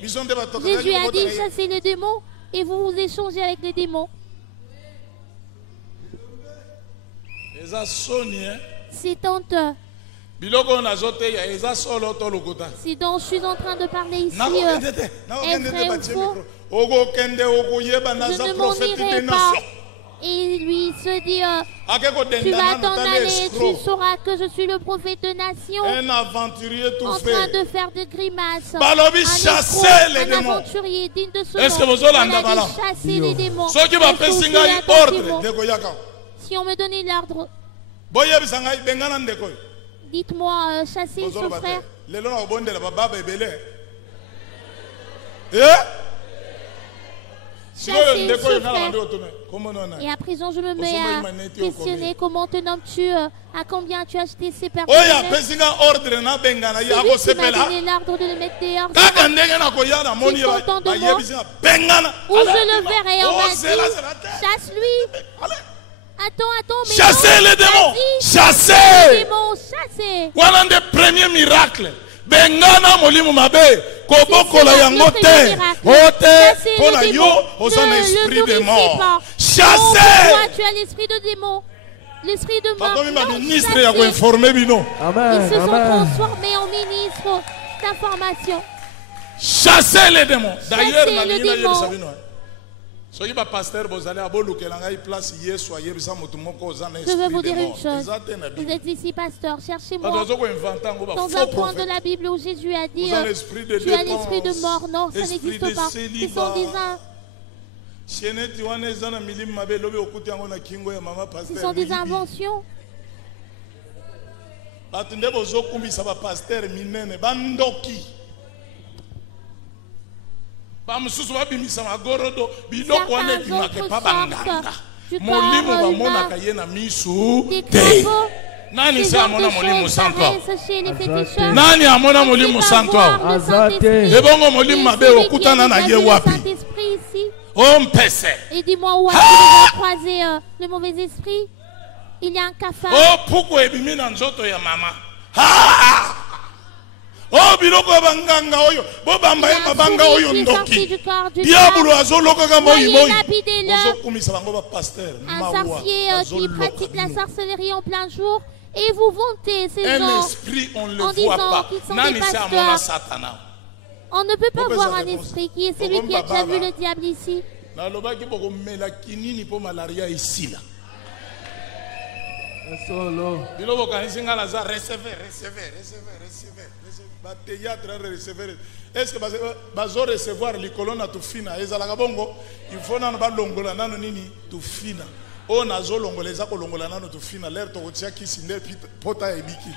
Jésus a dit, chassez les démons et vous vous échangez avec les démons. C'est honteux. Si donc je suis en train de parler ici, est vrai ou faux, je ne m'en irai pas. Et lui se dit, tu vas t'en aller et tu sauras que je suis le prophète de nation, en train de faire des grimaces. Un aventurier digne de ce nom. On a dit chasser les démons. Si on me donnait l'ordre, dites-moi, chasser son frère. Chasser ce frère. Et à présent, je me mets à questionner comment te nommes-tu, à combien tu as acheté ces personnes. Celui qui m'a donné l'ordre de le mettre dehors, il est content de moi. Où je le verrai, on m'a dit, chasse-lui. Attends, mais Chassez non, les démons. vas-y, Chassez. les démons, chassez. Voilà un des premiers miracles. Bengana molimu mabe kobokola yango te ote pona yo osan esprit de mort. Chassez. Toi, tu as l'esprit de démon, l'esprit de mort. Bakomi ba ministre ya ko informer bino. Ils se sont transformés en ministres d'information. Chassez les démons. D'ailleurs, Chassez le démon. soki ba pasteur bozali abolukela ngai place Yesu ayebisa motu moko ozana Je veux vous esprit de dire une mort. chose. Eza te na Vous Bible. êtes ici, pasteur. Cherchez-moi Bato ko inventa ngo ba dans faux un point de prophète. la Bible où Jésus a dit Vous avez l'esprit de tu as dépense, l'esprit de mort. Non, ça esprit n'existe de pas. célibat. Ils sont des Cheneti wana eza na milimo mabe lobi okuti yango na kingo ya mama pasteur. Ce sont des Miyibi. inventions. Bato nde bozokumbisa ba pasteur minene bandoki. Bamususu babimisa magorodo biloko wana ebimaka pa banganga. Molimo bamonaka ye na misu te. Nani se amona molimo santo awa? Nani amona molimo santo awa? Ebongo molimo mabe okutana na ye wapi? On pèse. Et dis-moi où as-tu croisé le mauvais esprit? Il y a un cafard. Oh, pourquoi ebimi na nzoto ya mama? Ah! Oh, biloko ya banganga oyo. Bo bamba ye mabanga oyo ndoki. Diabolo azoloka kama oyo moyi. Ozokumisa bango ba pasteur. Un sorcier qui pratique la sorcellerie en plein jour. Et vous vantez ces gens un esprit, on le en voit disant pas. qu'ils sont des pasteurs. On ne peut pas voir un esprit qui est celui qui a déjà vu le diable ici. Est-ce que bazo recevoir likolona tufina ezalaka bongo il faut nana balongola nano nini tufina o nazo longola eza kolongola nano tufina l'air to kotia kisinde pota ebiki.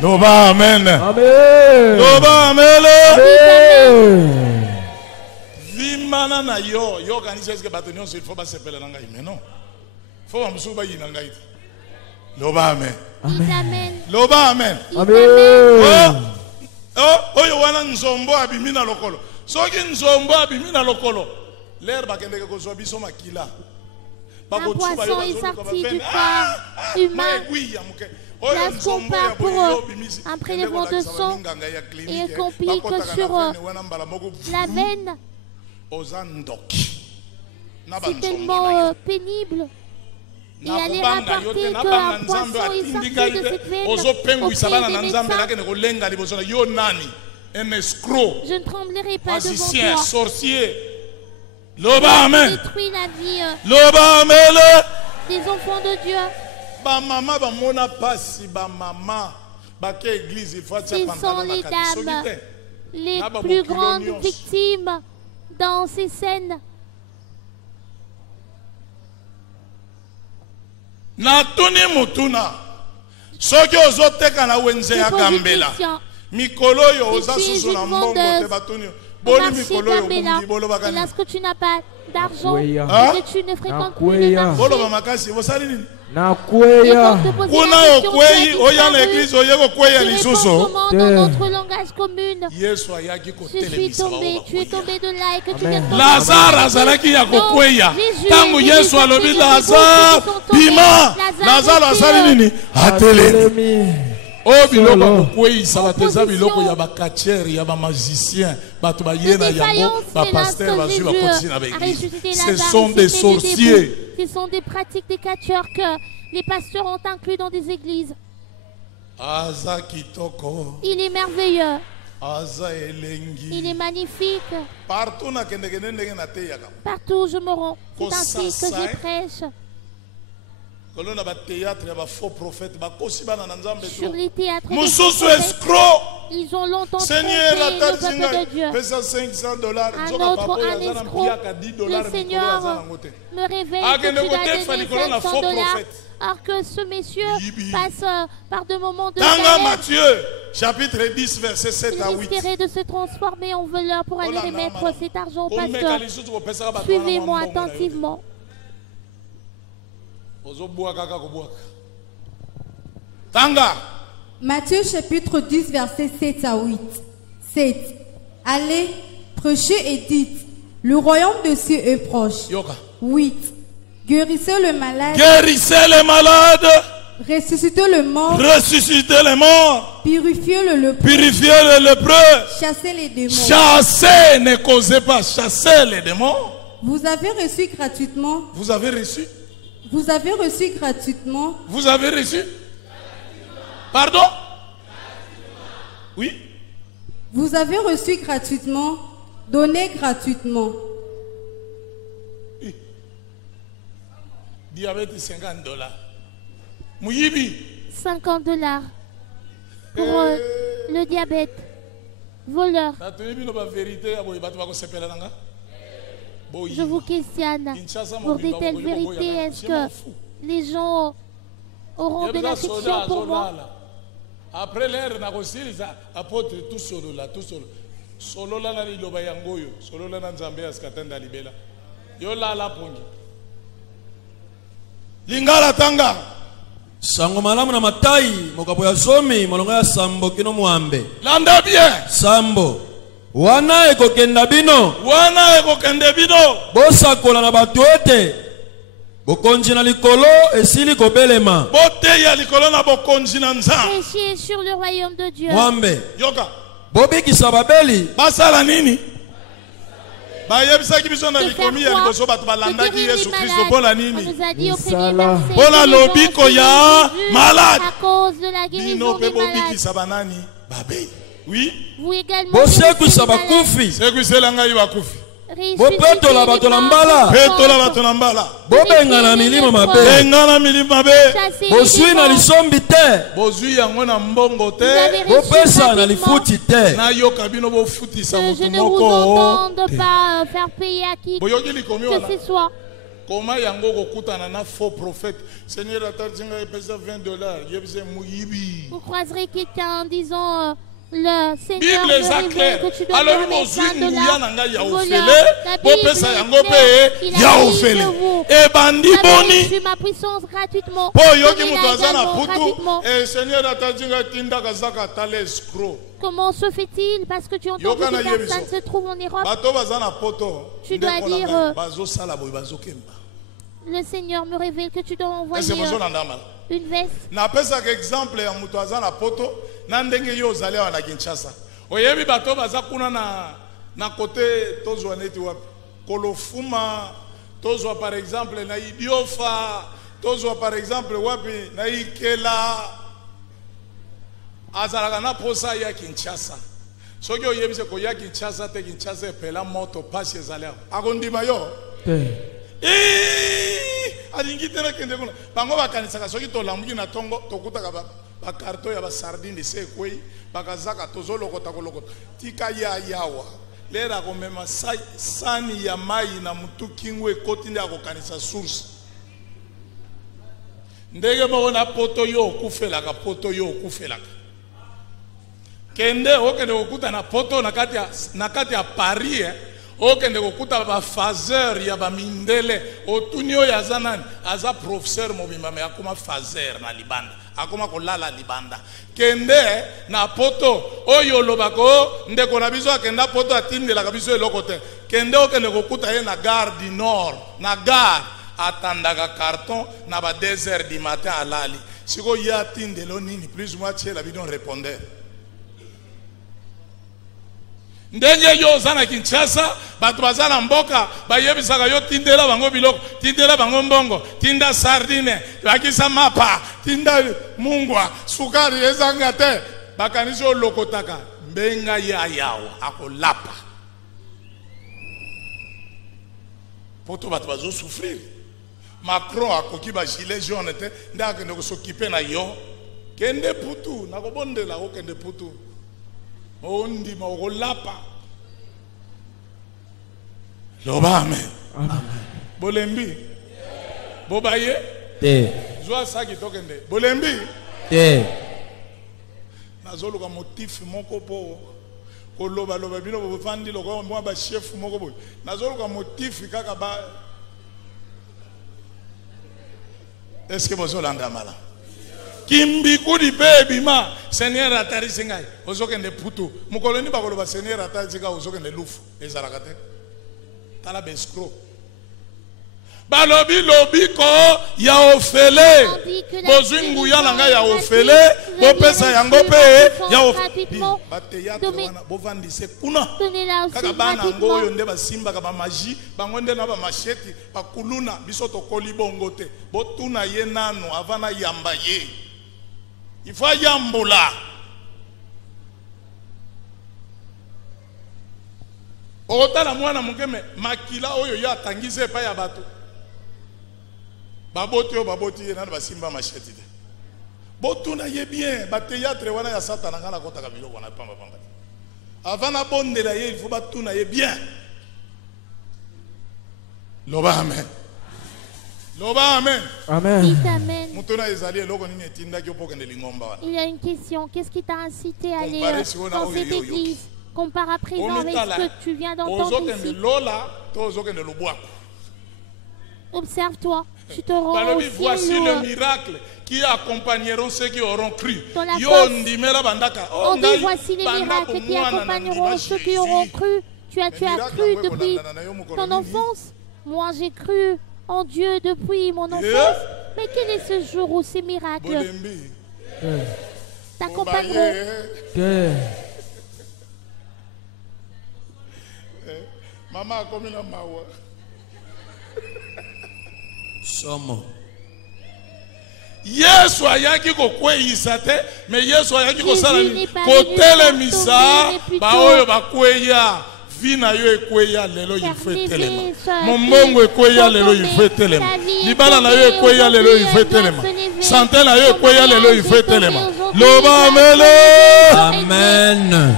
Loba amen. Amen. Loba amen. Vimana na yo kanisa est-ce que batonyo il faut ba sepela na ngai mais non. Faut ba musuba yina ngai. Loba amen. Amen. Loba amen. Amen. Oh, oyo wana nzombo abimina lokolo. Soki nzombo abimina lokolo. L'air bakendeke kozwa biso makila. Un poisson est sorti du corps humain. Là, ce qu'on part pour un prélèvement de sang et qu'on pique sur la veine. C'est tellement pénible. Et aller rapporter qu'un poisson est sorti de cette veine auprès des médecins. Je ne tremblerai pas devant toi. Sorcier. Loba amen. Détruis la vie Loba amen. Des enfants de Dieu. Ba mama ba mona pasi ba mama ba ke église il faut ce sont les dames les plus grandes victimes dans ces scènes. Na tuni mutuna soki ozoteka na wenze ya gambela mikolo yo oza susu na mbongo te batuni boli mikolo yo mungi bolo bakani. Est-ce que tu n'as pas d'argent et que tu ne fréquentes plus le marché? Bolo ba makasi bosali nini? Na kweya. Kuna okweyi oya na église oyeko kweya lisusu. Dans notre langage commun. Yesu ayaki ko telemisa. Tu es tombé de là et que tu viens de Lazare azalaki ya kokweya. Tangu Yesu alobi Lazare bima. Lazare asali nini? Atelemi. Oh biloko kokweyisa bateza biloko ya bakatiere ya bamagicien bato bayena yango bapasteur bazwi bakotisi na baeglise. Ce sont des sorciers. Ce sont des pratiques des catcheurs que les pasteurs ont inclus dans des églises. Il est merveilleux. Il est magnifique. Partout où je me rends, c'est ainsi que je prêche. Sur les théâtres ils ont longtemps trompé le peuple de Dieu. Un escroc, le Seigneur me révèle que tu as donné $500 alors que ce monsieur passe par de moments de galère. Matthieu, chapitre 10, verset 7 à 8. Il risquerait de se transformer en voleur pour aller remettre cet argent au pasteur. Suivez-moi attentivement. Matthieu chapitre 10 verset 7 à 8. 7. Allez, prêchez et dites, le royaume de Dieu est proche. 8. Guérissez le malade. Guérissez les malades. Ressuscitez le mort. Ressuscitez les morts. Purifiez le lépreux. Purifiez les lépreux. Chassez les démons. Chassez, ne causez pas, chassez les démons. Vous avez reçu gratuitement. Vous avez reçu. Vous avez reçu gratuitement. Vous avez reçu. Pardon? Oui. Vous avez reçu gratuitement. Donnez gratuitement. Diabète $50. Mouyibi. $50 pour le diabète. Voleur. Je vous questionne. Pour de telles vérités, est-ce que les gens auront de l'affection pour moi? Après l'air, na kosiliza apôtre tout solo là, tout solo. Solo là na liloba yangoyo, solo là na nzambe askatanda libela. Yo la la pongi. Lingala tanga. Sango malamu na matai mokapo ya zomi molongo ya sambo kino muambe. Landa bien. Sambo. Wana ekokenda bino. Wana ekokende bino. Bosa kola na batu ete. Bokonji na likolo esili kobelema. Bote ya likolo na bokonji na nzambe. Prêchez sur le royaume de Dieu. Muambe. Yoka. Bobikisa babeli. Basala nini? Bayebisa kibiso na likomi ya liboso batu balandaki Yesu Kristo pola nini? On nous a dit au premier verset. Pola lobiko ya malade. À cause de la guérison des malades. Bobikisa banani? Babe. Oui. Vous également. Bosekwisa bakufi. Sekwisa ngai bakufi. Bopetola bato na mbala. Petola bato na mbala. Bobenga na milima mabe. Benga na milima mabe. Bozwi na lisombi te. Bozwi yango na mbongo te. Bopesa na lifuti te. Na yoka bino bofutisa Je mutu ne vous moko. entende pas faire payer à qui Boyoki likomi que wana. ce soit. Comment yango kokutana na faux prophète? Seigneur atarzinga epesa $20. Yebise muyibi. Vous croiserez quelqu'un en disant le Seigneur Bible me est clair. révèle que tu dois Alors donner bozwi $20. nguya na ngai ya Voleur. ofele. La Bible Bopesa est yango claire. pe Il ya a dit ofele. que vous Ebandi avez boni. reçu ma puissance gratuitement. Po yoki Donnez-la mutu aza na également putu. gratuitement. Seigneur atarzinga tindaka zaka tala escroc. Comment se fait-il? Parce que tu entends Yoka que na personne yebiso. se trouve en Europe. Bato baza na poto. Tu dois Ndeko na dire, ngai, bazosala boye bazokemba. Le Seigneur me révèle que tu dois envoyer Ese bozolanda mala. une veste. napesaka exemple ya mutu aza na poto na ndenge yo ozali awa na Kinshasa. Oyebi bato baza kuna na kote tozwa neti wapi Kolofuma, tozwa par exemple na Idiofa, tozwa par exemple wapi na Ikela, azalaka na posa ya Kinshasa. Soki oyebise ko ya Kinshasa te Kinshasa epela moto pasi ezali awa akondima yo alingi tena kende kuna bango bakanisaka soki tolamuki na tongo tokutaka bakarto ya basardine se ekwei bakazaka tozolokota kolokota tika ya yawa lera komema sani ya mai na mutu kingu ekoti nde akokanisa source ndenge moko na poto yo okufelaka poto yo okufelaka kende okende kokuta na poto na kati ya Paris okende kokuta ba fazer ya ba mindele otuni oyo aza nani aza professeur mobimba me akoma fazer na libanda akoma kolala libanda kende na poto oyo lobako ndeko na biso akenda poto atindelaka biso eloko te kende okende kokuta ye na gare du nord na gare atandaka carton na ba 2 heures du matin alali siko ye atindelo nini plus ou moins tiela bidon répondeur ndenge yo zana Kinshasa bato bazana mboka bayebisaka yo tindela bango biloko tindela bango mbongo tinda sardine bakisa mapa tinda mungwa sukari ezanga te bakanisi olokotaka mbenga ya yawa akolapa poto bato bazo souffrir. Macron akoki ba gilet jaune te ndaka ndeko s'occuper na yo kende putu nakobondela okende putu ondi maolapa loba amen bolembi bobaye te zwa saki tokende bolembi te nazoluka motif moko po koloba loba bino bofandi loko mwa ba chef moko boy nazoluka motif kaka ba est-ce que bozolanda mala kimbi kudi baby ma Seigneur atarisi ngai ozokende putu mukoloni bakoloba Seigneur atarisi ngai ozokende lufu ezalaka te tala bescro Balobi lobiko ya ofele. Bozwi nguya nanga ya ofele. Bopesa yango pe ya ofele. Bateatre wana bovandise kuna. Kaka bana ngo oyo nde basimba ka ba magie, bango nde na ba machete, bakuluna biso tokoli bongo te. Botuna ye nano avana yamba ye. Il faut yambola. Otala mwana mukeme makila oyo ya tangise pa ya bato. Baboti yo baboti ye nana basimba machete. Botuna ye bien, ba théâtre wana ya satana ngana kota ka biloko wana pamba pamba. Avant na bondela ye il faut batuna ye bien. Loba amen. Loba amen. Amen. Amen. Mutuna ezali eloko nini etinda ki opoka lingomba wana. Il y a une question, qu'est-ce qui t'a incité à aller dans cette église? Compare à présent avec ce que tu viens d'entendre ici. Observe-toi, tu te rends aussi voici le miracle qui accompagneront ceux qui auront cru. On dit voici les miracles qui accompagneront ceux qui auront cru. Tu as cru depuis ton enfance. Moi j'ai cru en Dieu depuis mon enfance. Mais quel est ce jour où ces miracles t'accompagneront? Maman a commis la mawa. Somo. Yesu ayaki ko kweyisa te, mais Yesu ayaki ko sala ni kotelemisa ba oyo bakweya vina yo ekweya lelo yifetelema. Mombongo ekweya lelo yifetelema. Libala na yo ekweya lelo yifetelema. Santé na yo ekweya lelo yifetelema. Loba amele. Amen.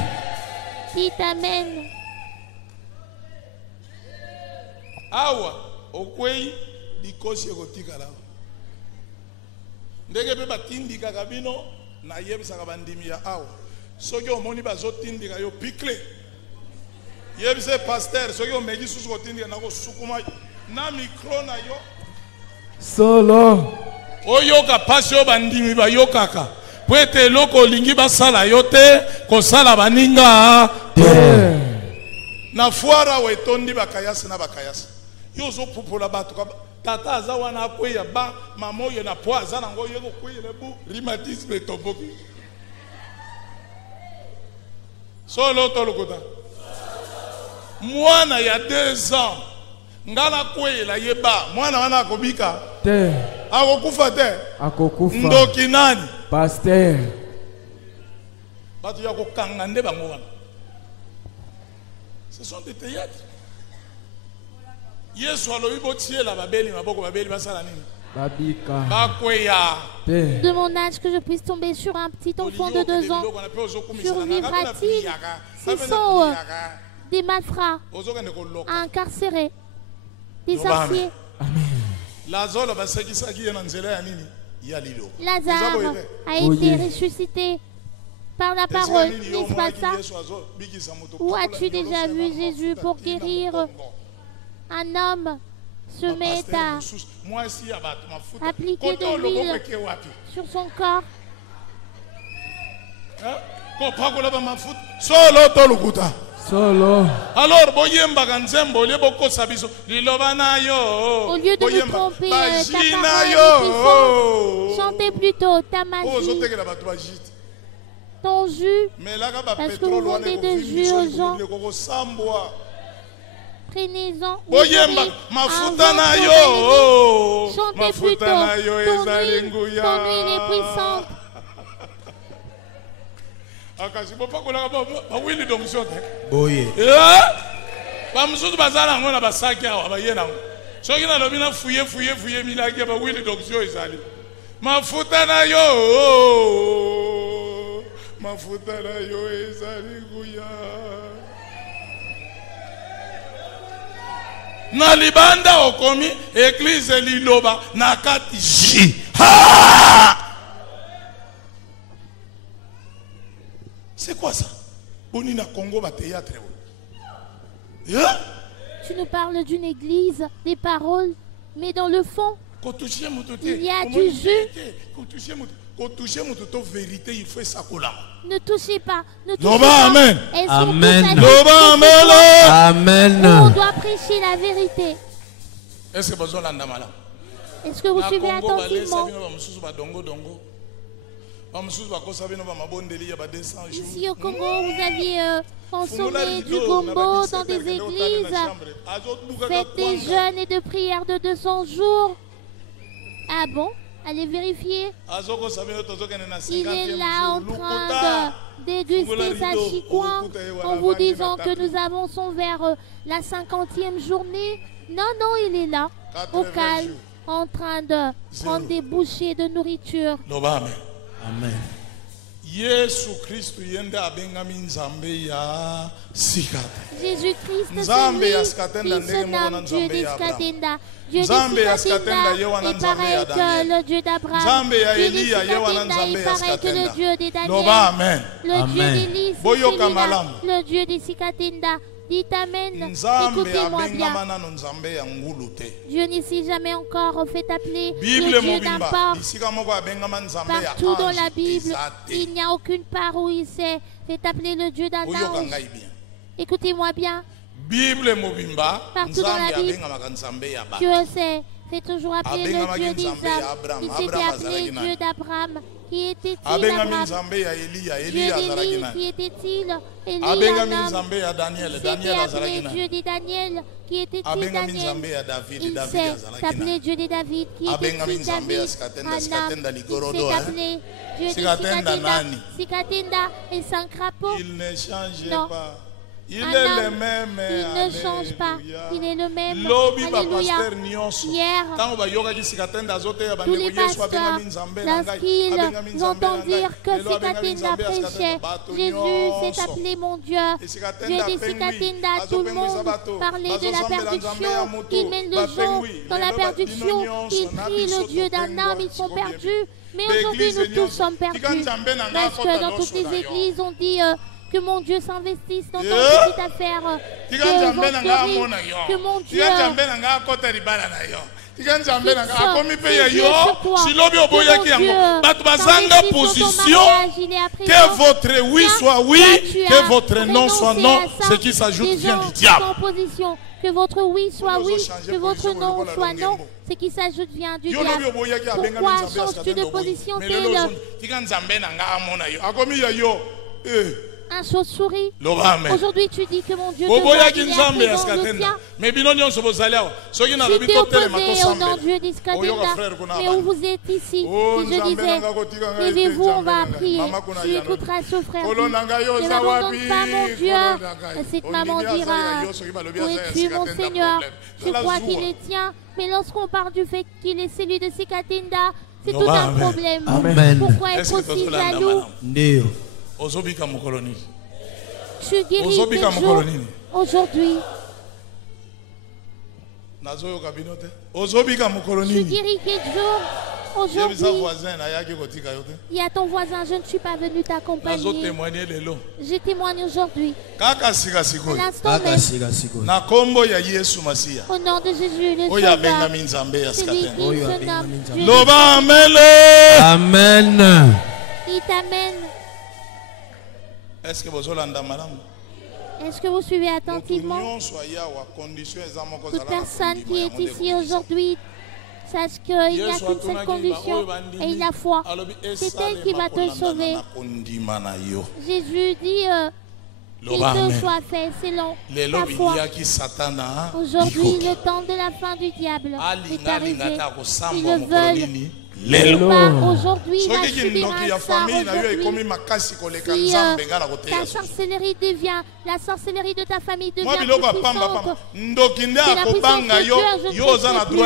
Dites amen. Awa okwei dikosi ekotika la. Ndenge pe batindika kabino na yebisaka bandimi ya awa. Soki omoni bazotindika yo pikle. Yebise pasteur soki omeki susu kotindika nako sukuma na micro na yo. Solo. Oyoka pasi yo bandimi ba yokaka. Po ete eloko olingi basala yo te kosala baninga te. Na fuara wetondi bakayasi na bakayasi. Yozo pupola bato tata aza wana akweya ba mama oyo na po aza nango yeko kweyele bu rhumatisme tomboki. Solo tolokota. Mwana ya 2 ans ngala kweyela yeba mwana wana akobika te. Akokufa te. Akokufa. Ndoki nani? Pasteur. Bato ya kokanga nde bango wana. Ce sont des théâtres. Yesu alobi botie la babeli maboko babeli basala nini? Babika. Bakweya. De mon âge que je puisse tomber sur un petit enfant de 2 ans. Survivra-t-il? Ce sont des malfrats incarcérés, des sorciers. Lazare a été ressuscité par la parole, n'est-ce pas ça? Où as-tu déjà vu Jésus pour guérir? Un homme se met à appliquer de l'huile sur son corps. Solo. Alors, au lieu de me tromper, chantez plutôt ta magie, ton jus, parce que vous vendez des jus aux gens. Prenez-en mafuta na yo, chantez plutôt ton huile est puissante. Boye. Bamususu bazala ngona basaki awa bayena. Soki na lobi na fuye milaki ba wili doksio ezali. Mafuta na yo ezali kuya. Na libanda okomi église liloba na kati ji. C'est quoi ça? Boni na Congo ba théâtre. Tu nous parles d'une église, des paroles, mais dans le fond, il y a du jus. Ne touchez pas. Ne touchez pas. Amen. Amen. Amen. Amen. On doit prêcher la vérité. Est-ce que vous avez un Est-ce que vous suivez attentivement? Ici au Congo, vous aviez consommé du gombo dans des églises, faites des jeûnes et de prières de 200 jours. Ah bon? Allez vérifier. Il est là en train de déguster sa chicoin en vous disant que nous avançons vers la 50e journée. Non, non, il est là, au calme, en train de prendre des bouchées de nourriture. Amen. Jésus-Christ, c'est lui qui se nomme Dieu des Skatenda. Dieu des Skatenda est pareil que le Dieu d'Abraham. Dieu des Skatenda est pareil que le Dieu de Daniel. Le Dieu d'Élise, c'est celui-là, le Dieu des Skatenda. Dites Amen. Écoutez-moi bien. Dieu ne s'est jamais encore fait appeler le Dieu d'un porc. Partout dans la Bible, il n'y a aucune part où il s'est fait appeler le Dieu d'un ange. Écoutez-moi bien. Partout dans la Bible, Dieu s'est fait toujours appeler le Dieu d'Isaac. Il s'était appelé Dieu d'Abraham. Qui était-il Abraham? Dieu d'Élie, qui était-il? Élie, un homme. Il s'était appelé Dieu de Daniel. Qui était-il Daniel? Il s'est appelé Dieu de David. Qui était-il David? Un homme. Il s'est appelé Dieu de Sikatenda. Sikatenda et sans crapaud. Il ne change Non. pas. Il Un est homme, le même. il ne change pas. Il est le même. Lobi Alléluia. pasteur nyonso. Hier, Tango ba yoka ki sikatenda zote ya tous bande les ko Yesu abenga pasteurs, minzambe na ngai. lorsqu'ils Abenga minzambe na entendent ngai. dire que Lelo abenga Sikatenda minzambe ya prêchait, sikatenda bato Jésus nyonso. s'est appelé mon Dieu. Et Dieu sikatenda des pengui. Sikatenda, tout le monde parlait de la perdition. Ils mènent les gens dans la perdition. Ils prient le Dieu d'un homme, ils sont perdus. Mais aujourd'hui, nous tous sommes perdus. Parce que dans toutes les églises, on dit que mon Dieu s'investisse dans ta petite affaire. Que mon Dieu que votre oui soit oui, que votre non soit non, ce qui s'ajoute vient du diable. Que votre oui soit oui, que votre non soit non, ce qui s'ajoute vient du diable. Pourquoi changes-tu de position un chauve-souris? Aujourd'hui, tu dis que mon Dieu te voit, il est à présent le tien. Tu t'es opposé au nom de Dieu d'Iskatenda. Mais où vous êtes ici? Et je disais, levez-vous, on va prier. Tu écouteras ce frère. Ne m'abandonne pas, mon Dieu. Cette maman dira, où es-tu, mon Seigneur? Je crois qu'il est tien. Mais lorsqu'on parle du fait qu'il est celui de Sikatenda, c'est tout un problème. Pourquoi être aussi jaloux? Tu guéris quel jour? Aujourd'hui. Tu guéris quel jour? Aujourd'hui. Il y a ton voisin, je ne suis pas venu t'accompagner. Je témoigne aujourd'hui. L'instant même. Au nom de Jésus, le Sauveur, celui qui se nomme Dieu. Amen. Il t'amène. Est-ce que vous Est-ce que vous suivez attentivement? Toute personne qui est ici aujourd'hui sache qu'il n'y a qu'une seule condition et il a foi. C'est elle qui va te sauver. Jésus dit qu'il te soit fait selon ta foi. Aujourd'hui, le temps de la fin du diable est arrivé. Ils le veulent. Aujourd'hui, il va subir un sort aujourd'hui. Si ta sorcellerie devient, la sorcellerie de ta famille devient plus puissante, c'est la puissance de Dieu, je ne sais plus.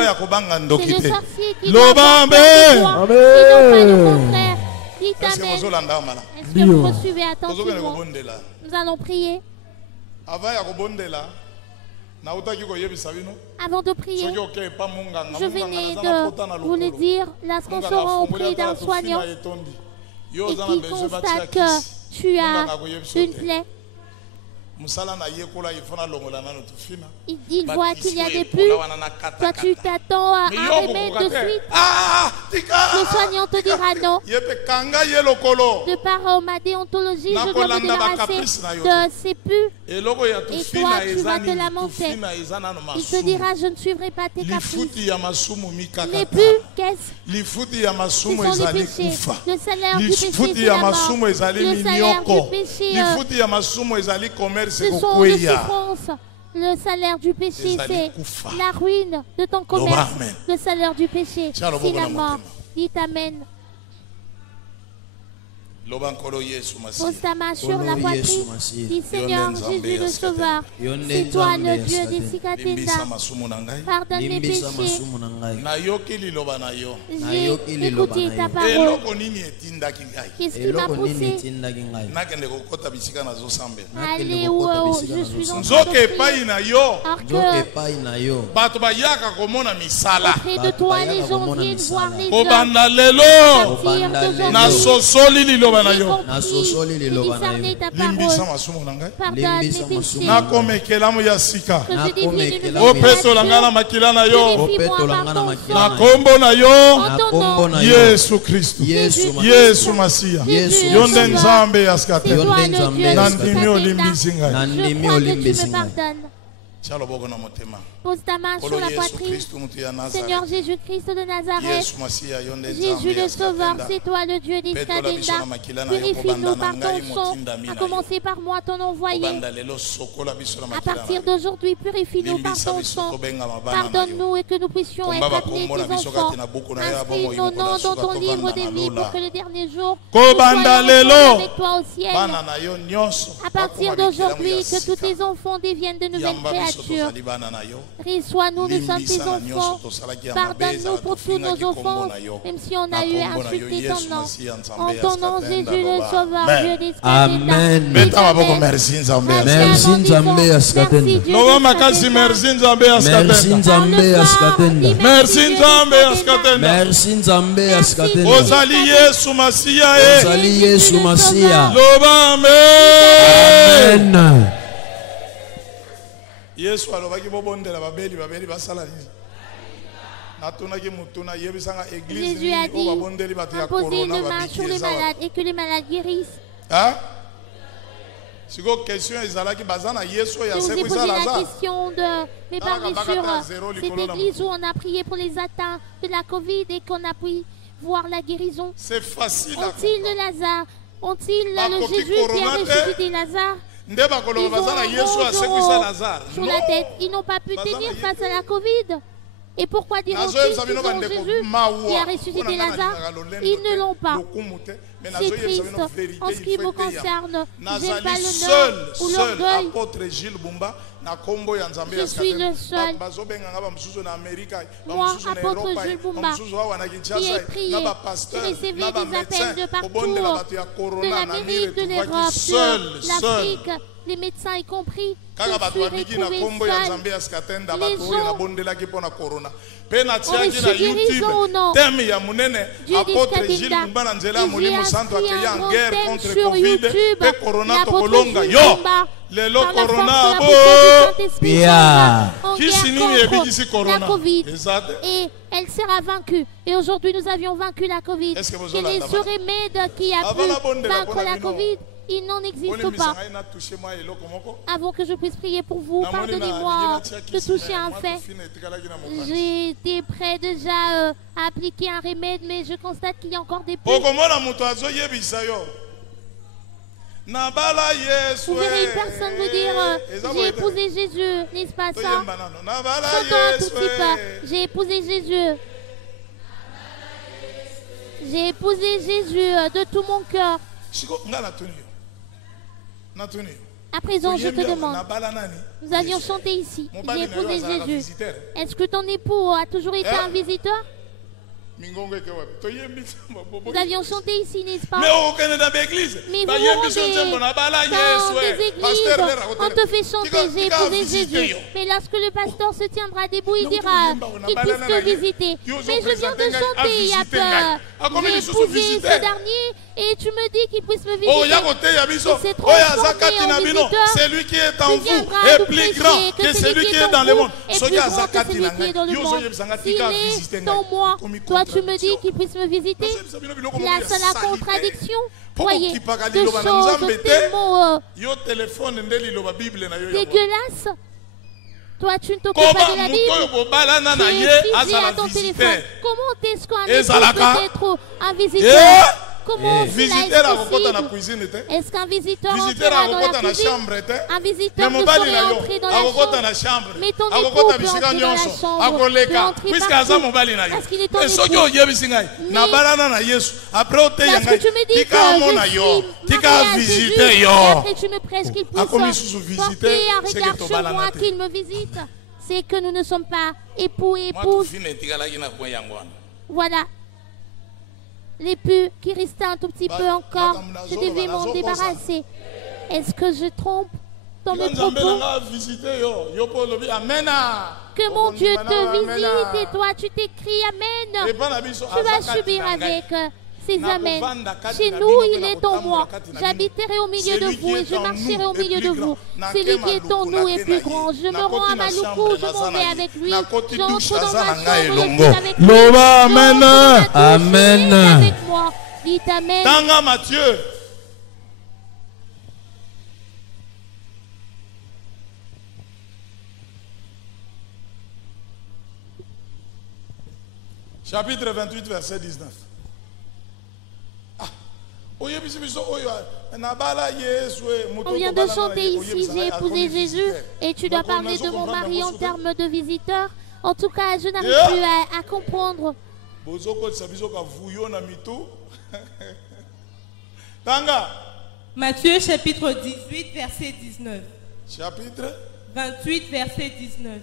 C'est le sorcier qui va avoir peur de toi, et non pas le contraire. Dites Amen. Est-ce que vous me suivez attentivement? Nous allons prier. Avant de prier, je venais de vous le dire, lorsqu'on sera auprès d'un soignant et qu'il constate que tu as une plaie, Il voit qu'il y a des pulls. Toi, tu t'attends à un remède de suite. Le soignant te dira non. De par ma déontologie, je dois me débarrasser de ces pulls. Et toi, tu vas te lamenter. Il te dira, je ne suivrai pas tes caprices. Les pulls, qu'est-ce? Ce sont les péchés. Le salaire du péché, c'est la mort. Le salaire du péché, ce sont les souffrances. Le salaire du péché, c'est la ruine de ton commerce. Le salaire du péché, c'est la mort. Dites Amen. Pose ta main sur la poitrine. Dis Seigneur Jésus le Sauveur, c'est toi le Dieu des Sikatenda. Pardonne mes péchés. J'ai écouté ta parole. Qu'est-ce qui m'a poussé à aller où je suis en train auprès de toi, les gens viennent voir les hommes. À partir d'aujourd'hui, ta parole. Pardonne mes péchés. Yesu Kristo, Yesu Masia, Yonde Nzambe yaskate, Nandimi olimbisi ngai. Je crois que tu me pardonnes. Pose ta main sur la poitrine. Seigneur Jésus-Christ de Nazareth, Jésus le Sauveur, c'est toi le Dieu d'Israël. Purifie-nous par ton sang, à commencer par moi, ton envoyé. À partir d'aujourd'hui, purifie-nous par ton sang. Pardonne-nous et que nous puissions être appelés tes enfants. Inscris nos noms dans ton livre des vies pour que le dernier jour, nous soyons avec toi au ciel. À partir d'aujourd'hui, que tous tes enfants deviennent de nouvelles créatures. Reçois-nous, nous sommes tes enfants. Pardonne-nous pour tous nos offenses, même si on a eu à insulter ton nom. En ton nom, Jésus le Sauveur, Dieu des Amen. Merci Nzambe askatenda. Merci Nzambe askatenda. Merci Nzambe askatenda. Merci Nzambe askatenda. Ozali Yesu Masia. Ozali Yesu Masia. Loba amen. Amen. Yesu alobaki bobondela babeli basala nini? Jésus a dit, imposez une main sur les malades et que les malades guérissent. Hein? Je vous ai posé la question de mes parents sur cette église où on a prié pour les atteints de la Covid et qu'on a pu voir la guérison. C'est facile. Ont-ils le Lazare? Ont-ils le Jésus qui a ressuscité Lazare? Ils ont sur la tête. Ils n'ont pas pu tenir face à la Covid. Et pourquoi diront-ils qu'ils ont Jésus qui a ressuscité Lazare? Ils ne l'ont pas. C'est triste. En ce qui me concerne, je n'ai pas l'honneur ou l'orgueil. Je suis le seul. Moi, apôtre Jules Bumba, qui ai prié, qui recevait des appels de partout, de l'Amérique, de l'Europe, de l'Afrique, les médecins y compris. Je suis retrouvé seul. Les gens ont reçu guérison ou non? Dieu dit Kadinda. Et j'ai inscrit un grand thème sur YouTube, l'apôtre Jules Bumba. Le corona qui la Covid et elle sera vaincue. Et aujourd'hui nous avions vaincu la Covid. Et les remèdes qui a pu vaincre la Covid, il n'en existe pas. Avant que je puisse prier pour vous, pardonnez-moi de toucher un fait. J'étais prêt déjà à appliquer un remède, mais je constate qu'il y a encore des peurs. Vous verrez une personne vous dire j'ai épousé Jésus, n'est-ce pas ça? Chantons un tout petit peu. J'ai épousé Jésus. J'ai épousé Jésus de tout mon cœur. À présent, je te demande, nous avions chanté ici, j'ai épousé Jésus. Est-ce que ton époux a toujours été un visiteur? Nous avions chanté ici, n'est-ce pas? Mais aucun dans l'église. Mais vous vous rendez dans des églises, on te fait chanter, j'ai éprouvé Jésus. Mais lorsque le pasteur se tiendra debout, il dira qu'il puisse te visiter. Mais je viens de chanter il y a peu. J'ai éprouvé ce dernier et tu me dis qu'il puisse me visiter. C'est trop c'est lui qui est en vous est plus grand que celui qui est dans le monde. S'il est en moi, toi tu me dis qu'il puisse me visiter. Là, c'est la contradiction. Voyez, de choses tellement dégueulasses. Toi, tu ne t'occupes pas de la Bible. Tu es figé à ton téléphone. Comment est-ce qu'un époux peut être un visiteur? Comment cela est possible? Est-ce qu'un visiteur entrera dans la cuisine? Un visiteur ne saurait entrer dans la chambre. Mais ton époux peut entrer dans la chambre, peut entrer partout, parce qu'il est ton époux. Parce que tu me dis que je suis mariée à Jésus, et après tu me prêches qu'il puisse porter un regard sur moi, qu'il me visite. C'est que nous ne sommes pas époux et épouses. Voilà. L'époux qui restait un tout petit peu encore, je devais m'en débarrasser. Est-ce que je trompe dans mes propos? Que mon Dieu te visite et toi tu t'écris Amen. Tu vas subir avec ces Amen. Chez nous, il est en moi. J'habiterai au milieu de vous et je marcherai au milieu de vous. Celui qui est en nous est plus grand. Je me rends à Maluku, je m'en vais avec lui. J'entre dans ma chambre, je suis avec lui. Amen. Amen. Avec moi. Dites Amen. Tanga Matthieu. Chapitre 28, verset 19. On vient de chanter ici, j'ai épousé Jésus et tu dois parler de mon mari en termes de visiteur. En tout cas, je n'arrive plus à comprendre. Matthieu chapitre 18, verset 19. Chapitre 28, verset 19.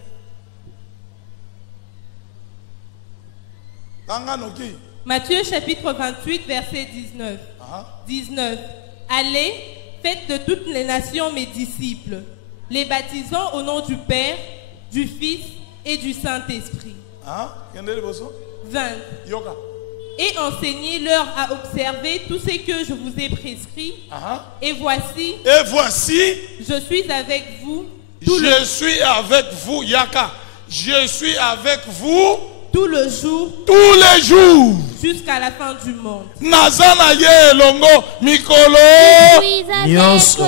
Matthieu chapitre 28, verset 19. 19. Allez, faites de toutes les nations mes disciples, les baptisant au nom du Père, du Fils et du Saint-Esprit. 20. Et enseignez-leur à observer tout ce que je vous ai prescrit. Et voici, je suis avec vous. Je suis avec vous, Yaka. Je suis avec vous. Tous les jours. Jusqu'à la fin du monde. Nazana ye longo mikolo.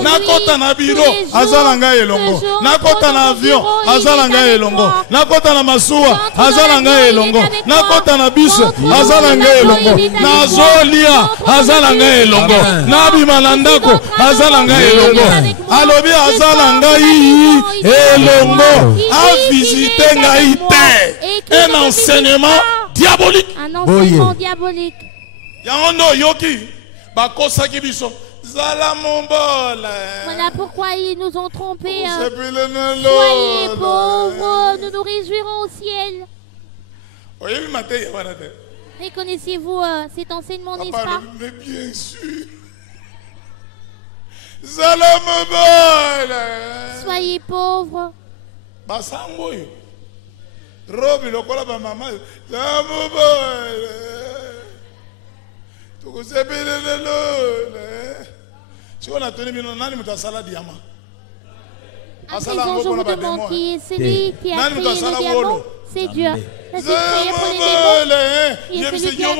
Nakota na biro azalanga elongo. Nakota na avion azalanga elongo. Nakota na masuwa azalanga elongo. Nakota na bus azalanga elongo. Nazolia azalanga elongo. Nabima na ndako azalanga elongo. Alobi azalanga yi elongo. A visiter ngai te. Un enseignement diabolique. Un enseignement diabolique. Voilà pourquoi ils nous ont trompés. Soyez pauvres, nous nous réjouirons au ciel. Reconnaissez-vous cet enseignement, n'est-ce pas? Mais bien sûr. Soyez pauvres. Robi lokola ba mama zamubo tukusebelelo si on a tenu mino nani mutasala diama asala je vous demande qui est celui qui a créé le diamant. C'est Dieu. C'est Dieu créé pour les démons. Et celui qui a créé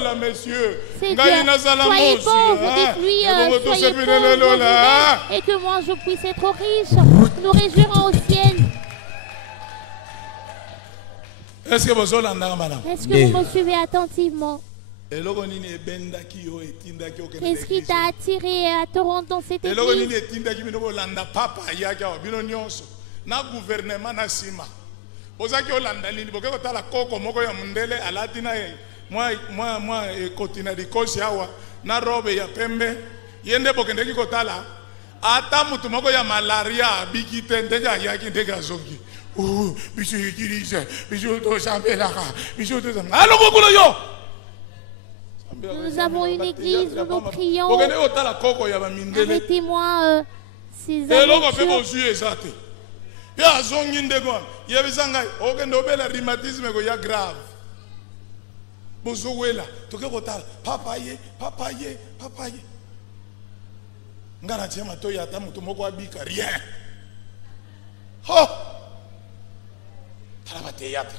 l'homme, c'est Dieu. Soyez pauvres, dites-lui, soyez pauvres, et que moi je puisse être riche. Nous réjouirons au ciel. Est-ce que vous me suivez attentivement? Qu'est-ce qui t'a attiré à te rendre dans cette église? ata mutu moko ya malaria biki te ndenge ayaki ndenge azongi biso ekilise biso tosambelaka biso tosambelaka alongo kuna yo. Nous avons une église où nous prions. Arrêtez-moi ces aventures. Ya zongi ndego ya bizanga okende obela rhumatisme ko ya grave bozowela toke kotala papa ye ngara chema to ya ta mutu moko abika rien ho tala ba théâtre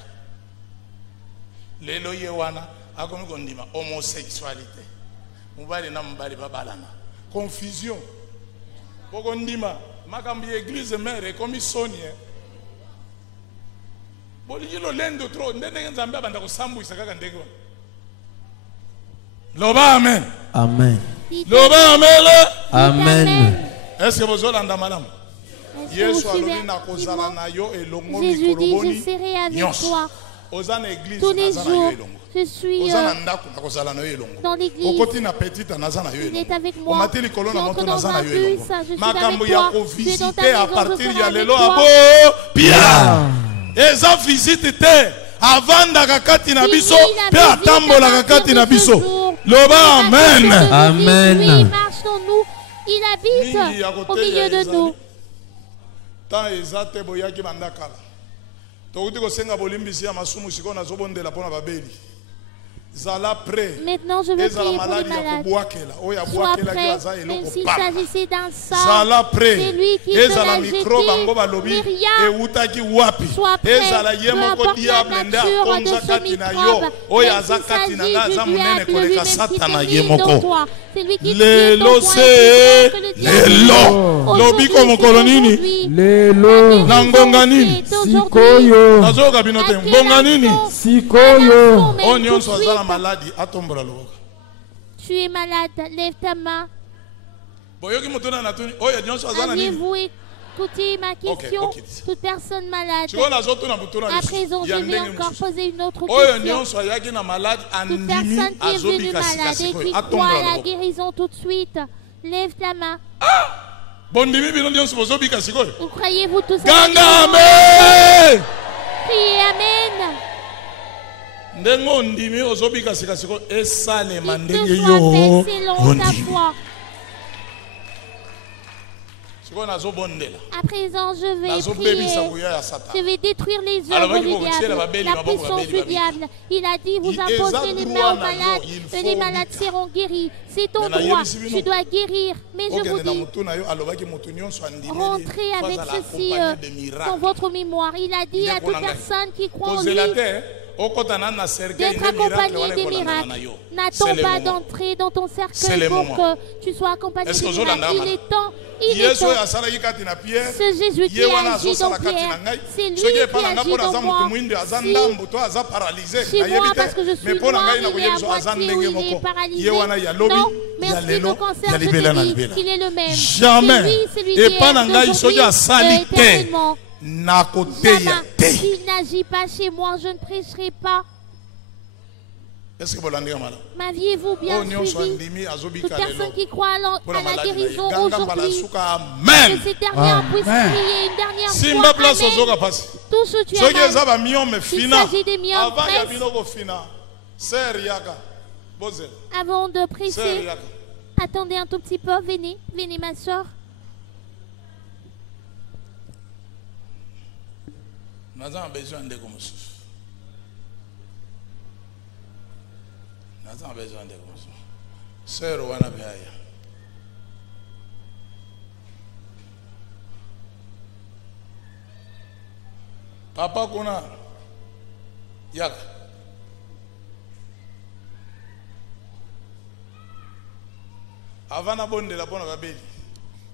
lelo ye wana akomi kondima homosexualité mubali na mubali babalana confusion boko ndima makambi église mère comme sonie bolijilo lendo tro ndenge nzambe abanda kusambwisa kaka ndenge loba amen Amen. loba amen Amen. est-ce que vous olanda malamu Yesu alobi na kozala na yo elongo mikoloboni je serai avec toi ozana église tous les jours. Je suis dans l'église. Il est avec moi. Je suis entre dans un bus. Je suis avec toi. Je suis dans ta maison. Je serai avec toi. Eza visite te avanda kati na biso pe atambola kati na biso. Loba amen. Amen. Il marche en nous. Il habite au milieu de nous. Tant ezate boyaki bandakala. Tokuti ko senga bolimbisi ya masumu siko na zobondela pona babeli. Maintenant, je veux prier pour les malades. Sois prêt, même s'il s'agissait d'un sang, c'est lui qui te l'a jeté, mais rien. Sois prêt, peu importe la nature de ce microbe, même s'il s'agit du diable lui-même qui te vit dans toi. C'est lui qui te vit dans toi et que le diable aujourd'hui, tu es malade, lève ta main. Aviez-vous écouté ma question? Toute personne malade. À présent, je vais encore poser une autre question. Toute personne qui est venue malade et qui croit à la guérison tout de suite, lève ta main. Vous croyez-vous tous ça? Priez Amen. Et que soit fait selon ta foi. À présent, je vais prier. Je vais détruire les œuvres du diable, la puissance du diable. Il a dit, vous imposez les mains aux malades et les malades seront guéris. C'est ton droit, tu dois guérir. Mais je vous dis, rentrez avec ceci dans votre mémoire. Il a dit à toute personne qui croit en lui d'être accompagné des miracles. N'attends pas d'entrer dans ton cercueil pour que tu sois accompagné des miracles. Il est temps. Ce Jésus qui a agi dans Pierre, c'est lui qui agit dans moi. Chez moi, parce que je suis noir, il est à moitié où il est paralysé. Non, mais en ce qui me concerne, je te dis qu'il est le même. Jamais. C'est lui qui est éternellement. S'il n'agit pas chez moi, je ne prêcherai pas. M'aviez-vous bien suivi? Toute personne qui croit à la guérison aujourd'hui, que ces dernières puissent prier une dernière fois. Amen. Tout ce que tu as mal, il s'agit des myomes presses. Avant de prêcher, attendez un tout petit peu. Venez, venez ma soeur. Nous avons besoin de comme ça. Nous avons besoin de comme ça. Sœur wana beaya. Papa kuna yak.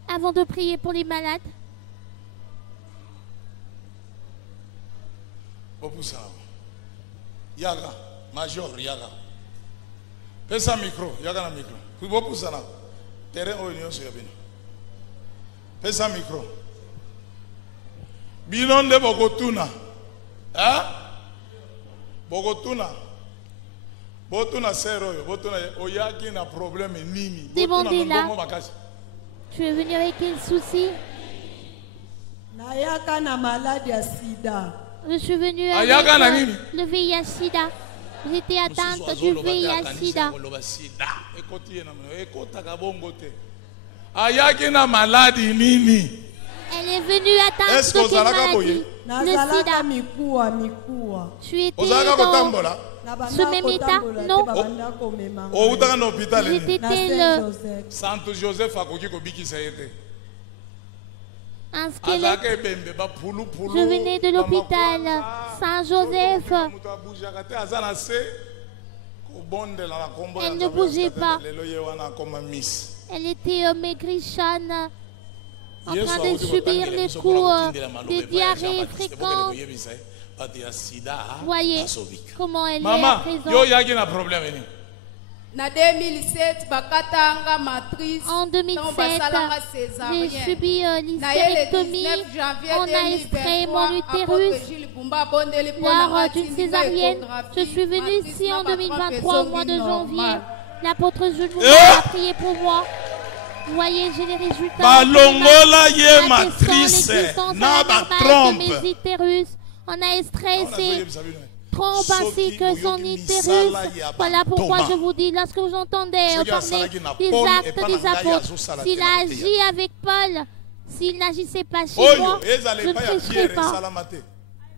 Avant de prier pour les malades. Yaga, major, yaga. Pesa micro, yaga na micro. Kubo pusana. Terrain o union so yabino. Pesa micro. Binonde bogotuna. Hein? Bogotuna. Botuna sero yo, botuna oyaki na problème nini. Demandez-la. Tu es venu avec quel souci? nayaka na maladie ya sida. Je suis venu Ayaka na avec nini? le VIH-Sida. J'étais atteinte du VIH-Sida. Ayaki na maladie nini? Elle est venue atteinte Est-ce de que quelle maladie? Le nazalaka sida. mikuwa. Tu étais Ozalaka dans kotambola? ce même état? Non. Outaka na hôpital nini? J'étais le Santo Joseph akoki kobikisa ye te. un squelette. Azalaka ebembe bapulupulu. Je venais de l'hôpital Saint-Joseph. Moto abujaka te, aza na se kobondela na kombo ya Elle ne Nzambe bougeait askate pas. lelo ye wana akoma miss. Elle était maigrichonne, en Yesu train de awuti subir kotangela les biso coups mpona kotindela maloba de epai ya diarrhée Jean-Baptiste, pokende fréquents. koyebisa ye, bato ya sida Voyez bazobika. comment elle est à Mama, présent. yo yaki na problème nini? Na 2007 bakatanga matrice En 2007, j'ai subi l'hystérectomie. On a extrait mon utérus lors d'une césarienne. Je suis venue ici en 2023 au mois de janvier. L'apôtre Jules a prié pour moi. Vous voyez, j'ai les résultats. Balongola ye Attestant matrice l'existence na anormale batrompe. de mes utérus. On a extrait ces trompes ainsi Soki que son oyoki utérus. misala ya Voilà pourquoi bantoma. je vous dis, lorsque vous entendez Soki parler asalaki na des Paul, actes epa na des ngai apôtres, azosala s'il te na a koteya. agi avec Paul, s'il n'agissait pas chez Oyo moi, ezala je ne epai ya prêcherai Pierre pas. esalama te.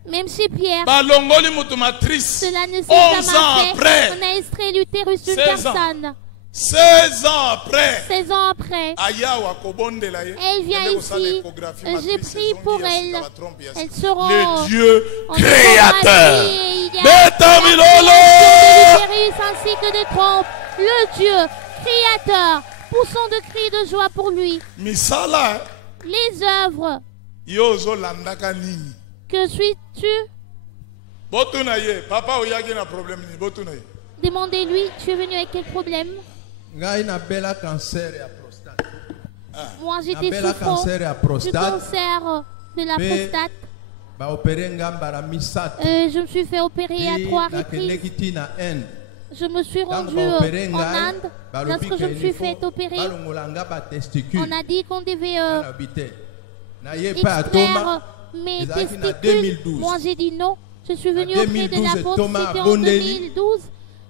Même chez Pierre, Balongoli mutu matrice. cela ne s'est 11 ans jamais après. fait. On a extrait l'utérus d'une 16 ans. personne. 16 ans après. 16 ans après, Ayawa kobondela ye. elle vient Ende kosala ici. échographie J'ai matrice, prié ezongi pour ya elle. sika batrompe ya Elles sika. seront Le Dieu en créateur. échographie. Il y a Beta milolo. de l'utérus ainsi que de trompes. Le Dieu créateur. Poussons de cris de joie pour lui. Misala Les œuvres. yo ozolandaka nini? Que suis-tu? Botuna ye, papa oyaki na problème nini? Botuna ye. Demandez-lui, tu es venu avec quel problème? ngai nabela cancer ya prostate. Moi, j'étais Nabela souffrant cancer ya du prostate. cancer de la Mais- prostate. baopere nga mbala misato. Je me suis fait opérer à 3 reprises. nakendeki ntina Inde. Je me suis Ntango rendue baopere en ngai Inde. Lorsque je me suis fait opérer, balongola nga batesticule. on a dit qu'on devait nalobi te naye mpe ya extraire toma mes ezalaki na testicules. 2012. Moi, j'ai dit non. Je suis venue En auprès de 2012, l'apôtre. Thomas C'était en abondeli. 2012.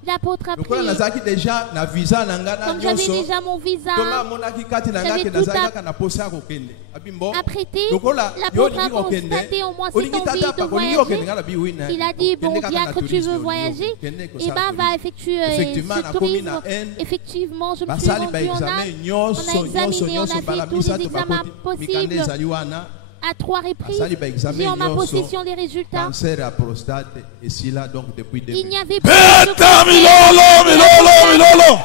L'apôtre a lokola prié. nazalaki deja na visa na nga na Comme j'avais nyonso déjà mon visa, toma amonaki kati na nga J'avais ke tout nazalaki à- kaka na posa ya kokende abi mbo apprêté, lokola yo l'apôtre a olingi kokende constaté au moins cette olingi envie tata de paka olingi kokende voyager. nga nabi wi na Il a dit, bon Kende kaka na diacre, tu tourisme, veux olingi voyager? kokende Et kosala ben, va tourisme. effectuer Effectivement, ce nakomi na tourisme. Inde. Effectivement, je me suis basali rendue en baexame Inde. On nyonso a nyonso examiné, on nyonso a mbala fait tous les misato examens bakoti mikanda possibles. ezali wana À 3 reprises, basali baexame j'ai en ma nyonso possession les résultats. cancer ya prostate esila donc depuis Il 2000. n'y avait pas de Beta milolo, milolo, milolo.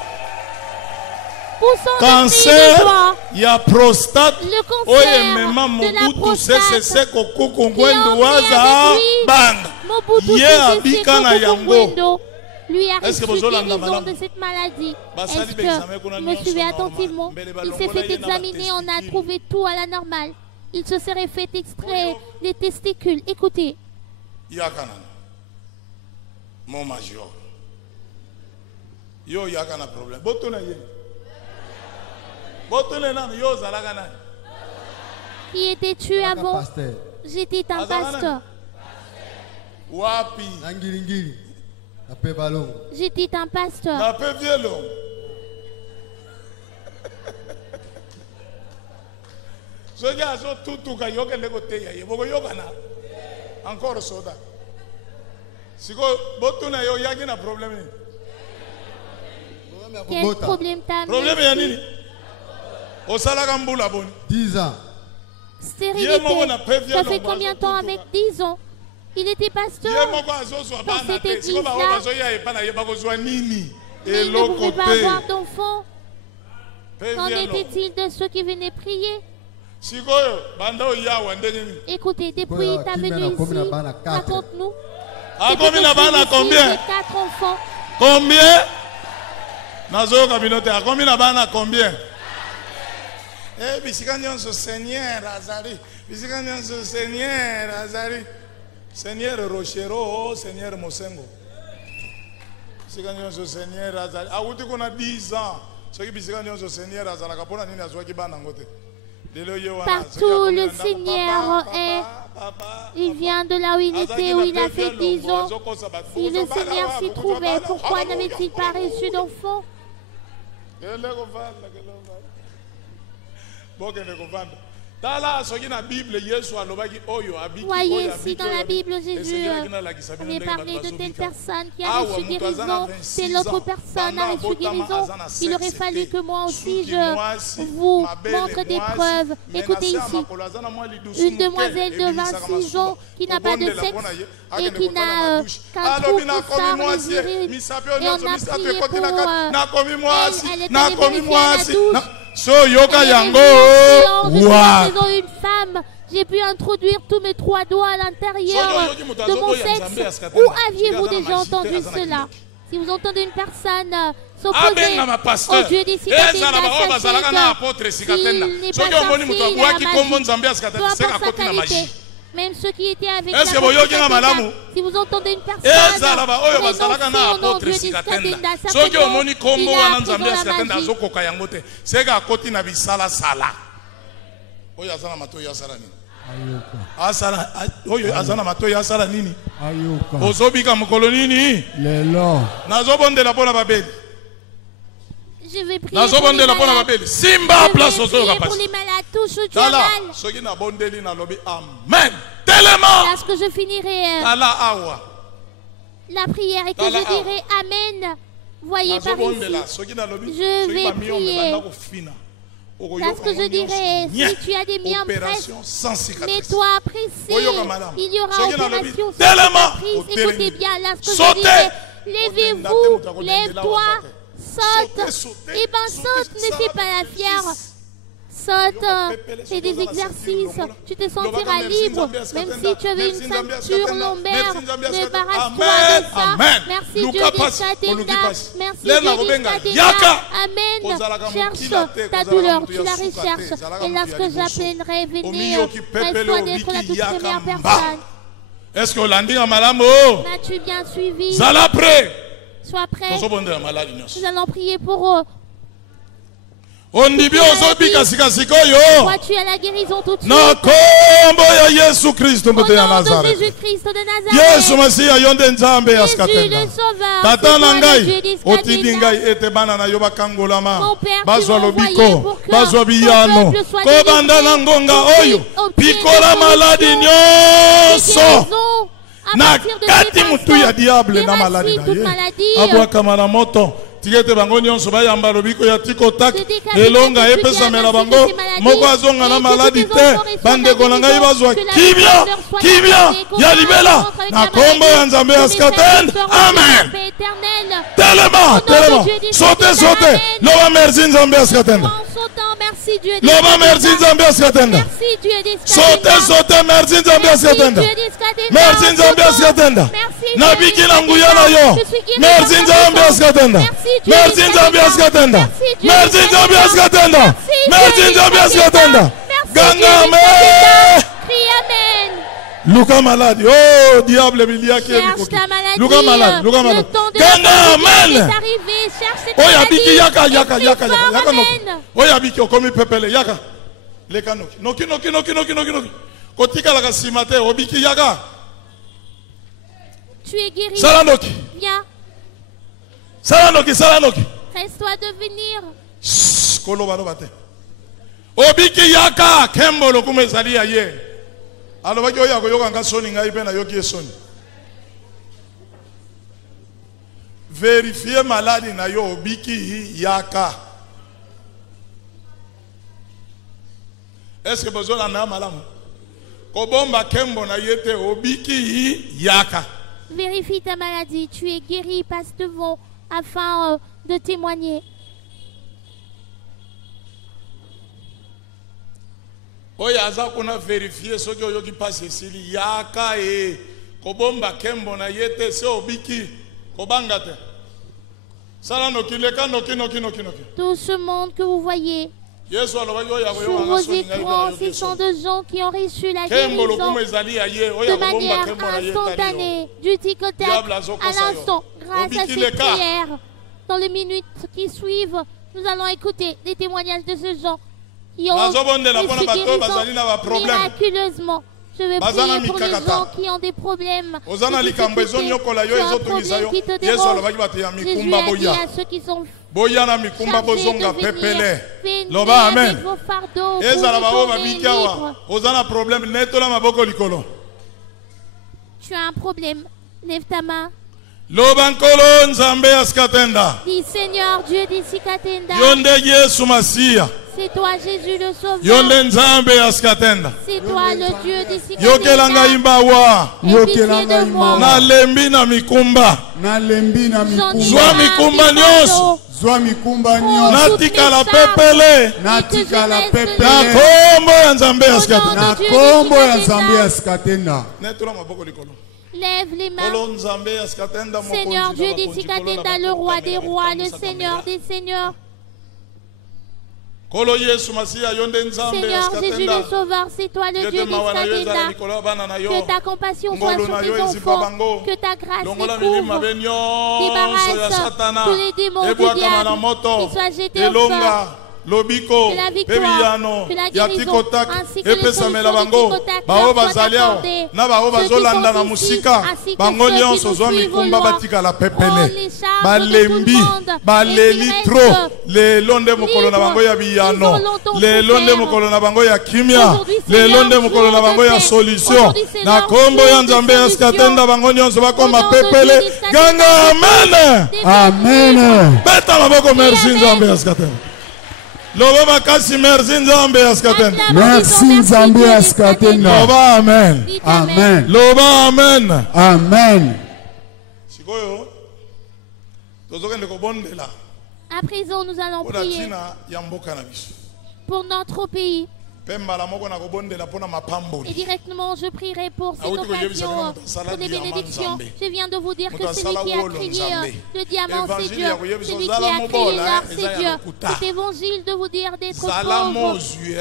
poussons de cris de Cancer joie. ya prostate. Le cancer Oye mema de la mobutu prostate sesese kokuku qui a ngwendu emmené waza avec lui banga. Mobutu Ye Sese abika na Seko yango. Ngwendo lui a Est-ce que reçu vous avez la guérison madame? de cette maladie. Basali Est-ce l'examen qu'on a que mis me suivez ensemble, attentivement? normal. Il Mbele s'est balongola fait ye na examiner, on a batesticule. trouvé tout à la normale. Il se serait fait extraire les testicules. Écoutez, Yakana. Mon major. Yo yakana problème. Botuna ye. Botuna nani yo zalaga nani. qui étais-tu avant? Pasteur. J'étais un Azalana. pasteur. Wapi. Nangilingili. Ape balongo. J'étais un pasteur. Na pe vielo. Soki azo tutuka yoke leko teya ye. Boko yoka na. Encore soda. Siko botuna yo yaki na problème ni. Quel problème t'as Problème ya amené nini? ici? Osalaka mbula boni. 10 ans. Stérilité. Ye moko na pe Ça vielo, fait combien de temps bazo avec tutuka. 10 ans? Il était Ye pasteur. moko azozwa Dans bana cette te. Siko église-là, bango bazoya epa na ye bakozwa nini? Mais il ne pouvait Eloko pas avoir te. d'enfants. Pe Qu'en vielo. était-il de ceux qui venaient prier? Sikoyo banda oyawa ndenge nini? Écoutez, depuis Voilà, ta qui venue mène à combien ici, de bana? 4. raconte-nous. Akomi na bana combien? 4 enfants. Combien? Nazoyoka bino te. Akomi na bana combien? Eh, bisika nyonso Seigneur azali. Bisika nyonso Seigneur azali. Seigneur Rochero, oh, Seigneur Mosengo. Bisika nyonso Seigneur azali. Awuti kuna 10 ans. Partout, le Seigneur est. Il vient de là où il était, où il a fait 10 ans. Si le Seigneur s'y trouvait, pourquoi n'avait-il pas reçu d'enfant? Voyez, si dans la Bible, Jésus avait parlé de telle personne qui a reçu guérison, telle autre personne a reçu guérison, il aurait fallu que moi aussi je vous montre des preuves. Écoutez ici, une demoiselle de 26 ans qui n'a pas de sexe et qui n'a qu'un trou pour ça, les urines, et on a prié pour elle est allée vérifier à la douche. Une femme, j'ai pu introduire tous mes 3 doigts à l'intérieur de mon sexe. Où aviez-vous déjà entendu cela? Si vous entendez une personne s'opposer au Dieu des cicatrices, s'il n'est pas sa qualité. Même ceux qui étaient avec la si vous entendez une personne renoncer au nom de Dieu des Skatenda, certainement il a appris dans la magie. Je vais prier pour les malades. Simba place aux autres. Pour les malades, touche où tu as mal. Amen. Lorsque je finirai la prière et que je dirai Amen, voyez par ici, je vais prier. Lorsque je dirai, si tu as des miens prêts, mets-toi à presser. Il y aura opération sans cicatrice. Écoutez bien, lorsque je dirai, levez-vous, lève-toi. Saute, et ben saute, ne fais pas la fière. Saute, fais des exercices, tu te sentiras libre, même si tu avais une ceinture lombaire, débarrasse-toi de ça. Merci Dieu des Skatenda, merci Dieu des Skatenda, Amen. Cherche ta douleur, tu la recherches, et lorsque j'appellerai, venez, reste-toi d'être la toute première personne. Est-ce que l'Andy Malamo? M'as-tu bien suivi? Sois prêt. Sois prêt. Nous allons prier pour eux. On dit bien aux autres, toi, tu as la guérison tout de suite. Au nom de Jésus-Christ de Nazareth. Jésus le Sauveur. Mon Père, tu m'as envoyé pour que ton peuple soit délivré. Na kati mutu ya diable na maladi na ye abwakama moto tikete bango nyonso bayamba lobiko ya tikotak elonga epesamela bango moko azonga na maladi te bandeko na ngai bazwa kimia ya libela na kombo ya Nzambe ya Skatenda. Amen. Telema saute loba merci Nzambe ya Skatenda. Loba merci Nzambe ya Skatenda. Saute merci Nzambe ya Skatenda. Merci Nzambe ya Skatenda. Nabiki na nguya na yo. Merci Nzambe ya Skatenda. Merci Nzambe ya Skatenda. Merci Nzambe ya Skatenda. Merci Nzambe ya Skatenda. Gangame. Luka malade. Oh diable milia qui est Luka malade. Amen. Oya biki yaka no. Oya biki okomi pepele yaka. Leka noki. Kotika la kasimate obiki yaka. Tu es guéri. Salanoki. Viens. Salanoki. Reste-toi de venir. Kolo balobate. Obiki yaka kembo lokume zali aye. Alobaki oya koyoka ngasoni ngai pe na yoki esoni. Vérifier maladi na yo obiki yaka. Est-ce que besoin na malamu? Kobomba kembo na yete obiki yaka. Vérifie ta maladie, tu es guéri, passe devant afin de témoigner. Oya aza kuna vérifier soki oyoki passe sili yaka kobomba kembo na yete se obiki kobanga te. Sala noki leka noki. Tout ce monde que vous voyez sur vos écrans, ce sont de gens qui ont reçu la guérison de manière instantanée, du tic-au-tac à l'instant, grâce à cette prière. Dans les minutes qui suivent, Nous allons écouter des témoignages de ce genre qui ont Nazobondela reçu mpona bato bazali na ba guérison problème. miraculeusement. Je vais Bazana prier pour les mikakata. gens qui ont des problèmes. Ozana de likambo difficultés. ezonyokola yo Tu as un ezotungisa yo. problème qui te Yesu dérange. alobaki bato ya Jésus mikumba a dit boya. à ceux qui sont Boya na mikumba chargés bozonga de venir, pepele. venez Loba amen. avec vos fardeaux pour Ezala bao retourner babiki awa. libre. Ozana problème netola maboko likolo. Tu as un problème. Lève ta main. Loba nkolo nzambe askatenda. Dis Seigneur Dieu d'Isikatenda. Yonde Yesu Masia. C'est toi Jésus le Sauveur. Yonde nzambe askatenda. C'est toi le Dieu d'Isikatenda. Yokelanga imbawa. Aie pitié de moi. Nalembi na mikumba. nalembi na J'en ai mikumba Zwa marre mikumba des nyonso. fardeaux. zwa mikumba Oh, nyonso Natikala pepele. natikala Na pepele kombo ya nzambe askatenda. na kombo ya nzambe ya sikatenda. Netola maboko likolo. Lève les mains. Kolo nzambe askatenda mokonzi. Seigneur Dieu na bakonzi d'Isikatenda, kolo na le roi bakonzi des na rois, le bakonzi Seigneur kamela. des seigneurs. Kolo Yesu Masia yonde nzambe Seigneur Jésus askatenda. le Sauveur, c'est toi le Dieu d'Isikatenda. Que ta compassion soit sur tes enfants, que ta grâce les couvre, débarrasse tous les démons du diable, qui soient jetés au feu. lobiko Que la victoire, pebiyano que la ya guérison, tikotak ainsi que les epesamela solutions bango de Tikotak bao soient bazali awa accordées. na bao Ceux qui bazolanda sont na ici, musika ainsi que bango ceux qui nyonso nous zwa suivent mikumba au loin. batikala Oh, pepele les charges balembi de tout le monde, baleli et tro restent lelo nde mokolo na bango ya biyano Ils ont longtemps lelo nde souffert. mokolo na bango ya kimia Aujourd'hui, c'est lelo leur nde mokolo na jour bango de ya paix. solution Aujourd'hui, c'est na leur kombo jour ya de nzambe ya solution. sikatenda bango nyonso bakoma Au nom de pepele Jésus, ganga amen Amen. beta maboko merci Amen. nzambe ya sikatenda loba makasi merci nzambe ya sikatenda Merci nzambe ya sikatenda. loba amen Dites Amen. Amen. loba amen Amen. sikoyo tozokende kobondela À présent, nous allons mpona prier ntina ya mboka na biso pour notre pays. mpe mbala moko na kobondela mpona Et mapamboli directement, je prierai pour cette Ah oui, tu veux occasion, dire, ça, pour les diamant bénédictions. Nzambe. Je viens de vous dire que Muta celui sala qui a wolo crié Nzambe. le diamant, c'est Évangile Dieu. ya koyebiso Celui qui zala a crié mobola, l'or, eza c'est ya Dieu. lokuta. Cet évangile de vous dire d'être zala pauvre mozwi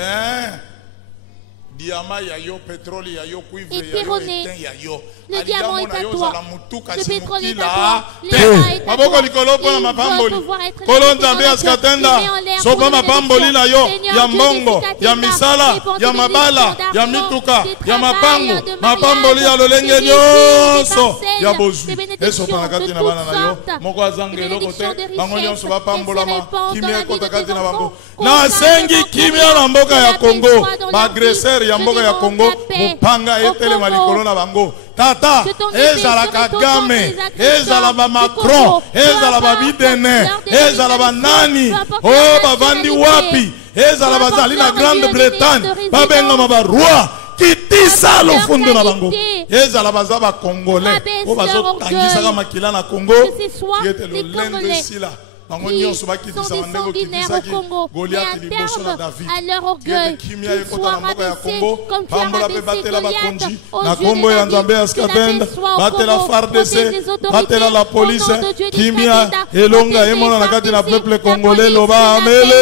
diama ya yo pétrole ya yo cuivre et ya yo terronné. étain ya yo Le diamant est Aligamo na à yo toi. ozala motu Le kasi pétrole est à mokila toi. te L'état est à maboko toi. likolo mpona Il mapamboli doit pouvoir être kolo laissé nzambe dans ya la sikatenda terre. Mets en l'air sopa pour les mapamboli na yo bénédictions. ya Seigneur, mbongo Dieu ya d'Isikatenda, misala réponds ya des mabala bénédictions ya d'argent, mituka de ya travail, mapango de mariage, mapamboli ya de lolenge véhicule, nyonso de parcelles, ya de bozwi bénédictions esopa na kati de na bana toutes na yo sortes, moko azanga des eloko te bénédictions de bango richesse, nyonso qu'elles se bapambolama répandent dans kimia la vie ekota de kati tes na bango enfants. nasengi Concerne kimia na mboka ya la kongo paix soit dans leur baagresser vie. ya Je mboka ya demande kongo la paix mopanga au etelema Congo. likolo na bango tata Que ton épée ezala serait kagame au contre les ezala agresseurs bamacron du Congo. ezala Peu importe babidene leur ezala dénomination, banani peu importe o leur bavandi nationalité, wapi ezala peu importe bazali na leur grande lieu bretagne de résidence, babengama baroi kitisa peu importe lofundu na leur bango qualité, ezala baza bacongolais rabaisse o leur bazotangisaka orgueil, makila na congo que ce soit ti ete les lolendo Congolais esila bango qui nyonso sont bakitisa des bandeko sanguinaires kitisaki au Congo, mais goliath à liboso na terme, david à leur ti orgueil, ete kimia qu'ils ekota soient na mboka ya rabaissés congo comme tu as pambola mpe rabaissé batela Goliath bakonzi aux na yeux de kombo ya David. nzambe ya Que la skatenda paix soit au batela Congo, fardc protège les autorités, batela la au police nom de Dieu kimia d'Isikatenda, elonga protège emona na les kati na FARDC, peuple la congolais police, loba la amele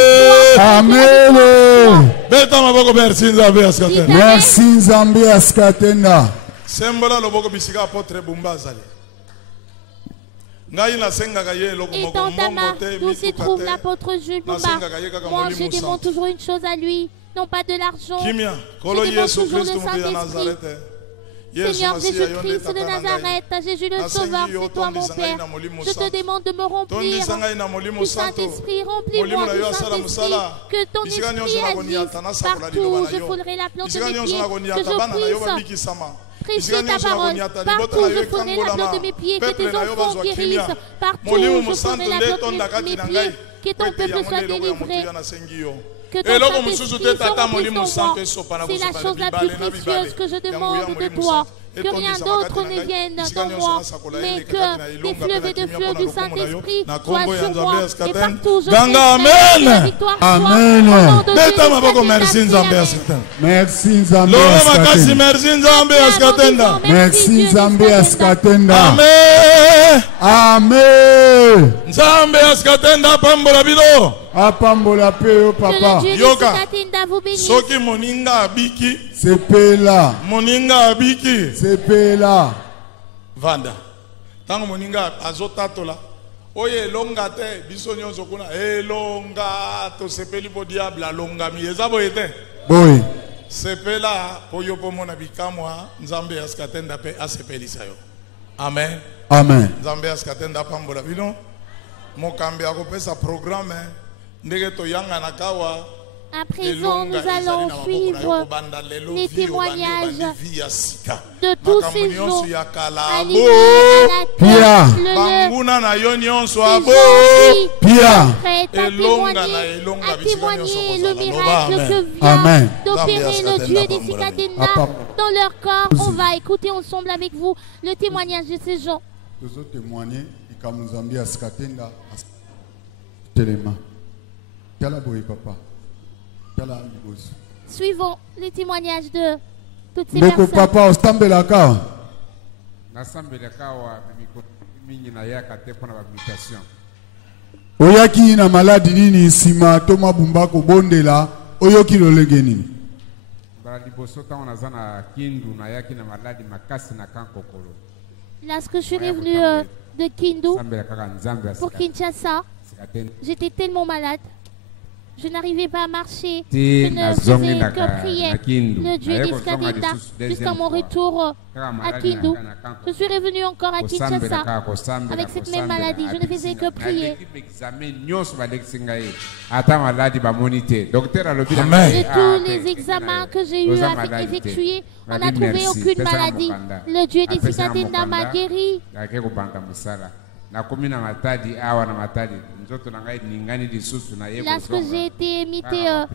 Amen. beta maboko merci nzambe ya skatenda Merci nzambe ya sikatenda. sembola loboko bisika apotre bumba azali ngai nasengaka ye eloko Et moko dans ta mbongo main, te d'où se trouve mituka te l'apôtre Jules Boumba. nasengaka ye kaka Moi, je molimo demande santo toujours une chose à lui, non pas de l'argent. kimia kolo Je demande yesu toujours kristu le moto ya Saint-Esprit. nazarete yesu Seigneur masiya yo nde Jésus-Christ de tata na ngai Nazareth, Jésus le Nasengi Sauveur, yo, c'est toi mon tondisa ngai Père. na molimo Je te santo. demande de me remplir tondisa ngai na molimo du santo Saint-Esprit, molimo remplis-moi na du yo asala Saint-Esprit, mosala que ton bisika nyonso esprit nakoniata agisse nasakola liloba partout. na Je yo foulerai la plante de bisika mes nyonso pieds, que nakoniata bana na yo je puisse babikisama prêcher bisika ta nyonso parole. nakoniata libota Partout, na yo je ferai la plante de mes pieds, que peuple tes na yo enfants bazwa kimia guérissent. Partout, molimo je mosantu ferai la nde plante etonda de kati mes na pieds, ngai que ton po ete peuple yango soit nde eloko ya motu délivré. ya nasengi yo Que ton eloko mosusu Saint-Esprit te tata soit molimo rempli santo ton esopa na C'est la kosopa chose na la plus bibale na précieuse que je bibale demande de molimo toi. santo Que rien d'autre ne vienne dans moi, mais que des fleuves et des fleuves du Saint-Esprit soient sur moi. Et partout, je Ganga, prie que la amen. victoire Amen. soit au nom de beta Jésus maboko Christ, merci merci, nzambe ya amen. sikatenda Merci nzambe loba ya makasi sikatenda. merci nzambe ya sikatenda Merci nzambe ya sikatenda. amen Amen. nzambe ya sikatenda apambola bino Apambola pe yo Que le papa. Dieu de Yoka. Sikatenda vous bénisse. soki moninga abiki Sepela. moninga abiki Sepela. vanda ntango moninga azotatola Oye longa te biso nyonso kuna elonga to sepeli po diable alonga mi eza boyete. Oui. Sepela po yo po mona bikamwa nzambe askatenda pe asepelisa yo. Amen. Amen. Nzambe askatenda pambola bino. Mokambe akopesa programme ndenge to yanga nakawa. À présent, nous allons suivre les témoignages de tous ces jours animés à la à témoigner le miracle que vient d'opérer le Dieu des Sikatenda dans leur corps. On va écouter ensemble avec vous le témoignage de ces gens. Nous témoigner Ikamuzambia Sikatenda Telema. Talaboy papa. Suivons les témoignages de toutes ces personnes. Papa Ostambelaka. Oyaki na maladi nini sima toma bumbako bondela oyoki lolegeni. Lorsque je suis revenu de Kindu pour Kinshasa, j'étais tellement malade. Je n'arrivais pas à marcher. Je ne faisais que prier le Dieu des Sikatenda jusqu'à mon retour à Kindu. Je suis revenu encore à Kinshasa avec cette même maladie. Je ne faisais que prier. De tous les examens que j'ai eu à effectuer, on n'a trouvé aucune maladie. Le Dieu des Sikatenda m'a guéri. Lorsque j'ai été imité à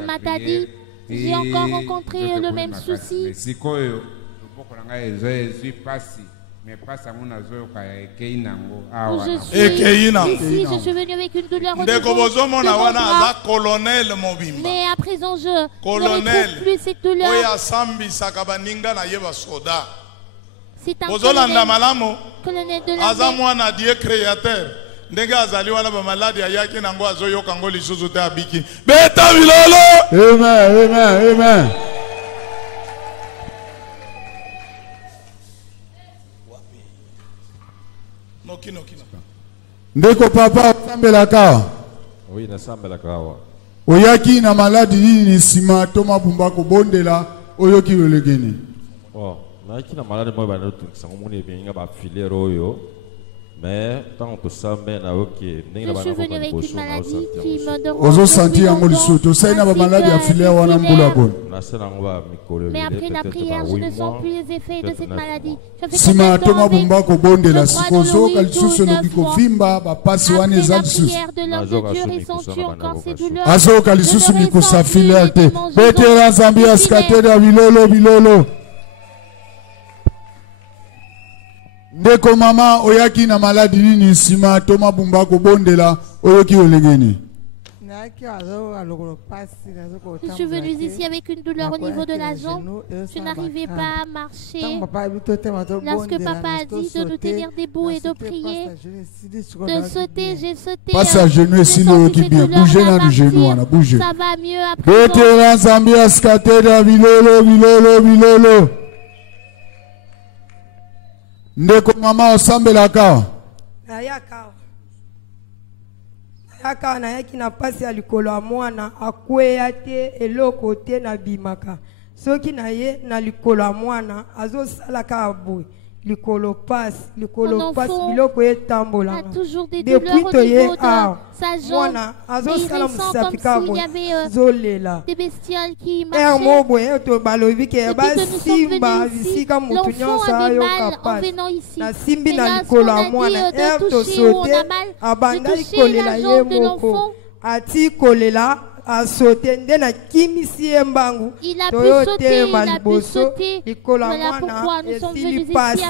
Matadi, j'ai encore rencontré le même souci. Ici, je suis venu avec une douleur au niveau de mon bras. Mais à présent, je ne retrouve plus cette douleur. C'est un colonel de l'armée. Ndenge azali wana ba maladi ayaki nango azoyoka ngo lisusu te abiki. Beta bilolo. Amen, amen, amen. Noki. Ndeko papa Ostambelaka. Oui, nasambelaka wa. Oyaki na maladi nini sima toma bumbako bondela oyoki lolegeni. Oh, naki na maladi mo ba notu sango moni bien ba filero yo. Mais tant que ça, je suis venu avec une maladie qui me demande. Mais après la prière, je ne sens plus les effets de cette maladie. Je fais la prière de l'homme de Dieu ressenti encore ces douleurs. Ndeko mama oyaki na maladi nini sima toma bumbako bondela oyoki olegeni. Je suis venue ici avec une douleur au niveau de la jambe. Je n'arrivais pas à marcher. Lorsque papa a dit de nous tenir debout et de prier, de sauter, j'ai sauté. Passe à genoux et si le qui bien bouger dans le genou, on a bougé. Ça va mieux après. Ndeko mama Ostambelaka. Nayaka nayaki na pasi ya likolo ya mwana akweya te eloko te na bimaka. Soki na ye na likolo ya mwana azosalaka boye. Likolo passe biloko etambola. Depuis toye a mwana azosala musafika boye zolela. Des bestioles qui marchaient. Boye to balobi ke ba simba visika mutu nyonso ayoka pasi. Na simbi na likolo ya mwana to sote abanda ikolela ye moko ati kolela a sauté ndena kimisi embangu toyote maliboso likola mwana esili pasi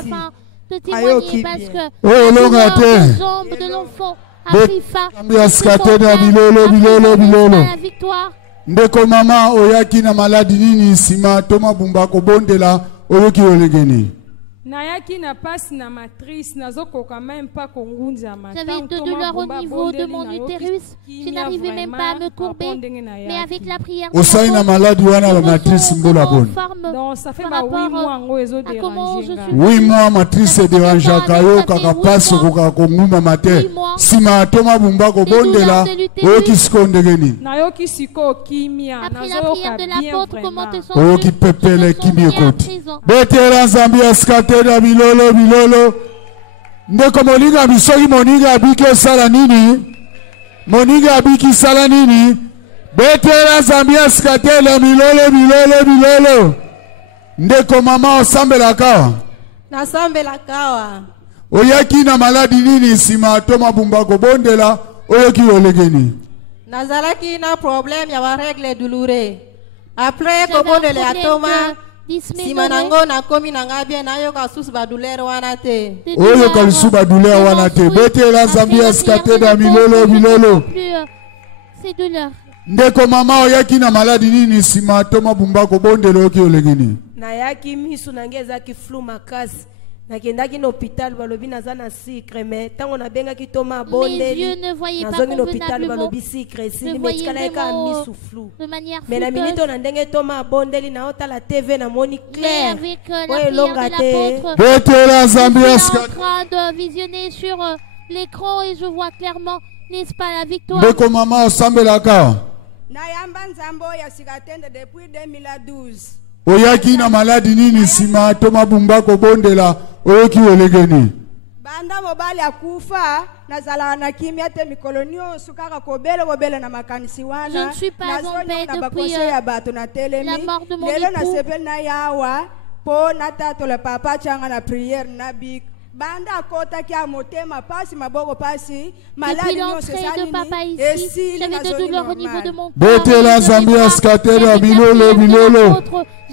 ayo kibi jambe de l'enfant a pris fin. Ndeko mama oyaki na maladi nini sima toma bumbako bondela oyoki olegeni. Nayaki na passe na matrice nazokoka même pas kongunza matin. J'avais de douleur au niveau de mon utérus. Je n'arrivais même pas à me courber. Mais avec la prière de Osaï na malade wana la matrice mbola bonne. Donc ça fait 8 mois ngo ezo déranger. 8 mois matrice dérange kayo kaka passe koka konguma matin. Sima toma bumba ko bondela o kiskondegeni. Nayoki siko kimia nazoka bien vraiment. O ki pepele kimia koti. Betera Zambia skate da bilolo bilolo. Ndeko moninga bisoyi moninga bike sala nini? Moninga biki sala nini? Betera Zambia skate da bilolo bilolo bilolo. Ndeko mama osambela kawa. Nasambela kawa. Oyaki na maladi nini sima toma bumba ko bondela oyoki olegeni. Nazalaki na problème ya wa règle douloureux. Après ko bondela atoma simanango na komi nanga bien na yoka sus ba douleur wana te. Oyo kalisu ba douleur wana te. Betela Zambia skate da bilolo bilolo. C'est douleur. Ndeko mama oyaki na maladi nini sima toma bumba ko bondela oyoki olegeni. Nayaki misu nangeza ki flu makasi. Nakendaki na hôpital balobi naza na sucre mais tango na benga ki toma bondeli nazongi na hôpital balobi sucre sili metikala eka misu flu mais na minute na ndenge toma bondeli na otala TV na moni clair oyo longa te Betela Zambia je suis en train de visionner sur l'écran et je vois clairement n'est-ce pas la victoire. Ndeko mama osambelaka Nayamba nzambo ya sikatende depuis 2012. Oyaki na maladi nini sima toma bumba ko bondela oyoki olegeni. Banda mobali akufa nazala na kimia te mikolonio sukaka kobele na makanisi wana. Je ne suis pas en paix depuis ya bato na telemi. La mort de mon Lelo na époux. sepel na yawa po na tato le papa changa na prière na bik. Banda kota kia motema pasi maboko pasi Depuis l'entrée de papa ici, j'avais de douleurs au niveau de mon corps. Betela Zambia skate bilolo bilolo.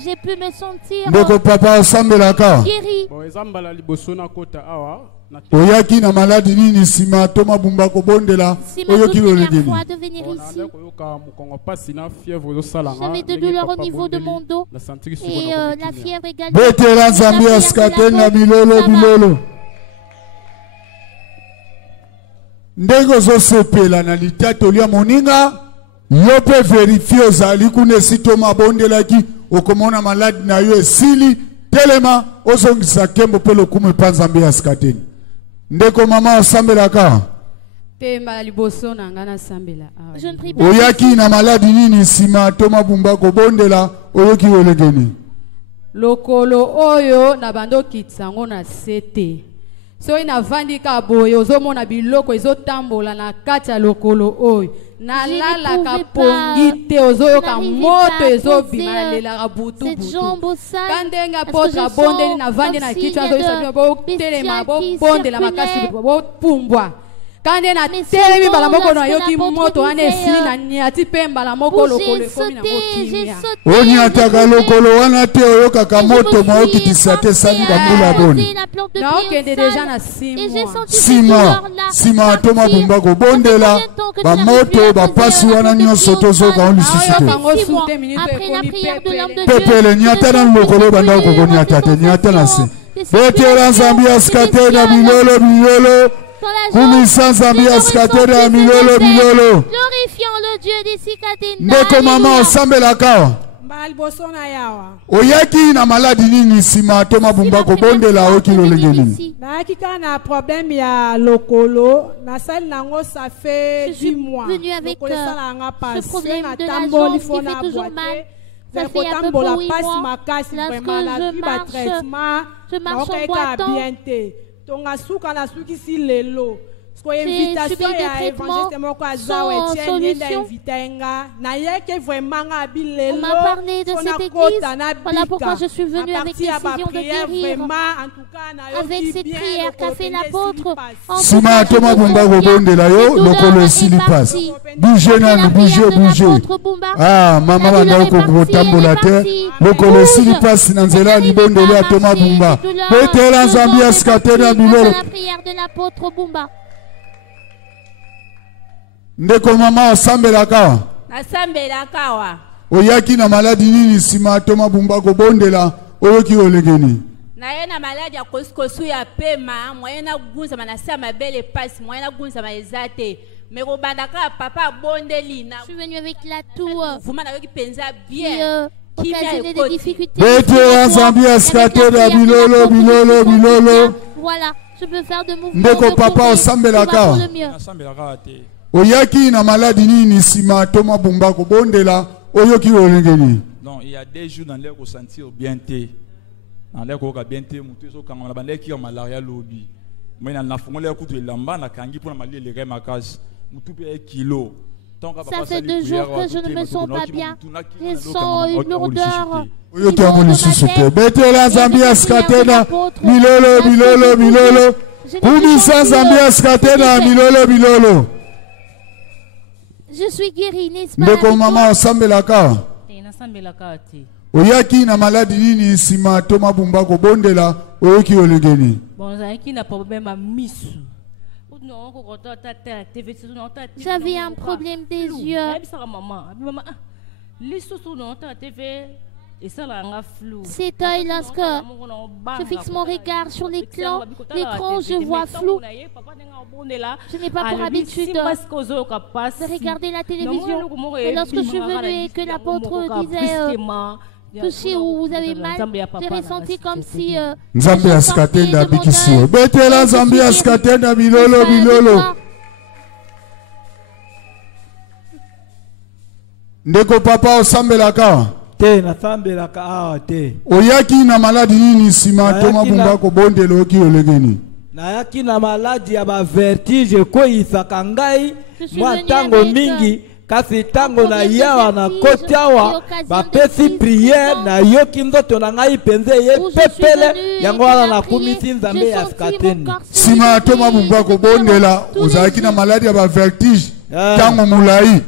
J'ai pu me sentir Ndeko papa osambelaka. guéri. Oyaki na maladi nini sima toma bumba ko bondela oyoki olegeni. De venir ici. J'avais de douleurs au niveau de mon dos et la fièvre également. Betela Zambia skate na bilolo bilolo. Ndenge ozosepela na litato lia moninga yo pe verifie ozali kuna esitoma bondelaki okomona maladi na yo esili telema ozongisa kembo pe lokumu epa Nzambe ya sikateni. Ndeko mama osambelaka Pemba liboso na ngana sambela. Je ne prie pas. oyaki na maladi nini sima toma bumba ko bondela oyoki olegeni. Lokolo oyo na bando kitsango na sete. So ina vandika boyo ozomona biloko ezotambola na kati ya lokolo oyo. Na lala ka pongite ozoyoka moto ezobima na lela ka butu butu. Kandenga potra bondeli na vandi na kichwa zoisa bo telema bo bondela makasi bo pumbwa. Kande na telemi bala moko na yoki moto ane sili na nyati pemba la moko lokolo komi na bokimia. Oni ataka lokolo wana te oyoka ka moto maoki tisate sani ka mula boni. Na okende deja na 6 mois. Sima toma bumba ko bondela ba moto ba pasi wana nyonso tozoka on lisusite. Pepele nyata na lokolo banda ko nyata te nyata na se. Betela Zambia skate na bilolo bilolo. Glorifiant le Dieu des Sikatena. Ndeko mama osambelaka. Oyaki na maladi nini sima toma bumba ko bondela oki lolengeni. Nayaki na problème ya lokolo na sali nango ça fait 10 mois. Venu avec ce problème de la jambe qui fait toujours mal. Ça fait un peu pour 8 mois. Lorsque je marche en boitant. J'ai subi des traitements sans solution. On m'a parlé de cette église. Voilà pourquoi je suis venue avec décision de guérir. Avec cette prière qu'a fait l'apôtre. Sima toma bumba ko bondela yo lokolo esili passe. Bouge nani bouge. Ah mama banda ko tambola te. Lokolo esili passe na nzela libondela toma bumba. Betela Zambia skatena bilolo. La prière de l'apôtre Bumba. Ndeko mama osambelaka. Nasambelaka wa. Oyaki na maladi nini sima toma bumba ko bondela oyoki olegeni. na ye na maladi ya kosu ya pema moyen na gunza manasa mabele passe moyen na gunza maeza te mais kobandaka papa abondeli na je suis venu avec la toux vraiment na yoki penza bien occasionner des difficultés. Voilà, je peux faire de mouvements de papa osambelaka oyaki na maladi nini sima toma bumba ko bondela oyoki olengeni. Non, il y a des jours dans l'air qu'on sentir bien té. Dans l'air qu'on a bien té, mon tout quand on a bandé qui a malaria lobby. Mais dans la fond l'air coutu lamba na kangi pour malie les rêves ma case. Mon tout est kilo. Ça fait 2 jours que je ne me sens pas bien. Je sens une lourdeur. Oyoki amoni susute. Betela Zambia skatena milolo milolo milolo. Kumisa Zambia skatena milolo milolo. Je suis guéri, n'est-ce pas? Ndeko mama osambelaka. Oyaki na maladi nini sima toma bumba ko bondela oyoki olengeni. Bon, zaki na problème à misu. J'avais un problème des yeux. Cet œil, lorsque je fixe mon regard sur l'écran, je vois flou. Je n'ai pas pour habitude de regarder la télévision. Mais lorsque je suis venue et que l'apôtre disait touché où vous avez mal, j'ai ressenti comme si Nzambe askatenda bikisio. Betela Zambia askatenda milolo milolo. Ndeko papa osambelaka. Te na sambelaka awa te. Oyaki na maladi nini sima toma bumba ko bondelo ki olegeni. Nayaki na maladi ya ba vertige ko isaka ngai mwa tango mingi. Kasi tango na yawa na koti awa bapesi prière na yoki nzoto na ngai penze ye pepele yango wana na kumisi Nzambe ya skateni. Sima toma bumba ko bondela ozalaki na maladi ya ba vertige tango mulai.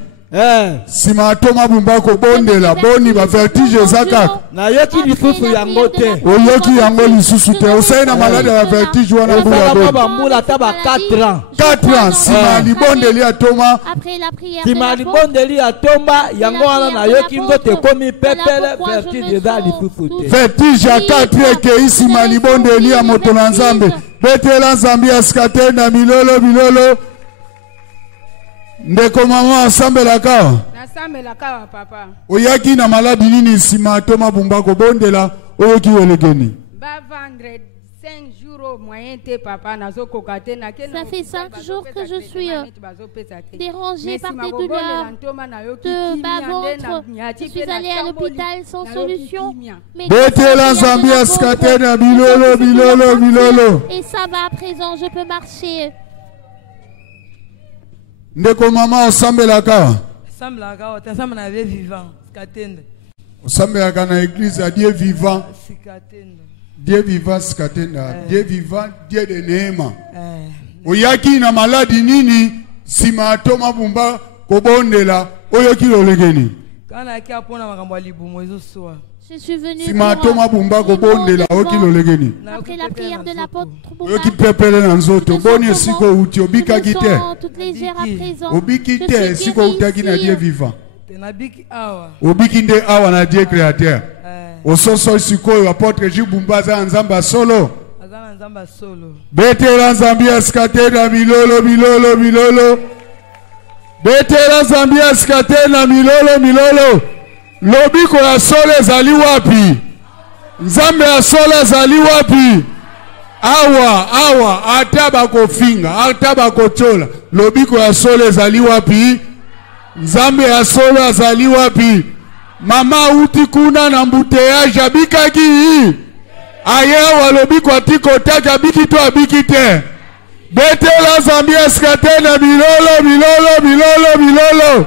Sima toma bumba ko bondela boni ba vertige zaka. Na yoki lisusu yango te. Oyoki yango lisusu te. Osai na maladi ya vertige wana bula ba mbula taba 4 ans. 4 ans sima libondeli atoma. Après la prière. Sima libondeli atomba yango wana na yoki nzote komi pepele vertige za lisusu te. Vertige ya 4 ke sima libondeli ya moto na Nzambe. Betela Zambia skatena milolo milolo. Ndeko mama asambelaka. Nasambelaka papa. Oyaki na maladi nini sima toma bumba ko bondela oyoki olegeni. Ba vendre 5 jours moyen te papa nazo kokate na kena. Ça fait 5 jours que je suis dérangée par des douleurs de bas-ventre. Je suis allée à l'hôpital sans solution. Betela Zambia skatena milolo milolo milolo. Et ça va à présent, je peux marcher. Ndeko mama osambelaka. Sambelaka otasamba na Dieu vivant, skatende. Osambelaka na église à Dieu vivant. Dieu vivant skatenda. Dieu vivant, Dieu de neema. Oyaki na maladi nini sima toma bumba kobondela oyoki olegeni. Kana ki apona makambo libumo ezosoa. Je suis venu après la prière de l'apôtre Bumba. Je sens toute légère à présent. Je suis guérie Lobiko ya sole zali wapi? Nzambe ya sole zali wapi? Awa ataba kofinga, ataba kochola. Lobiko ya sole zali wapi? Nzambe ya sole zali wapi? Mama uti kuna na mbuteyaje abikaki. Ayewa lobiko atiko taka biki to abiki te. Betela Zambia skatena milolo.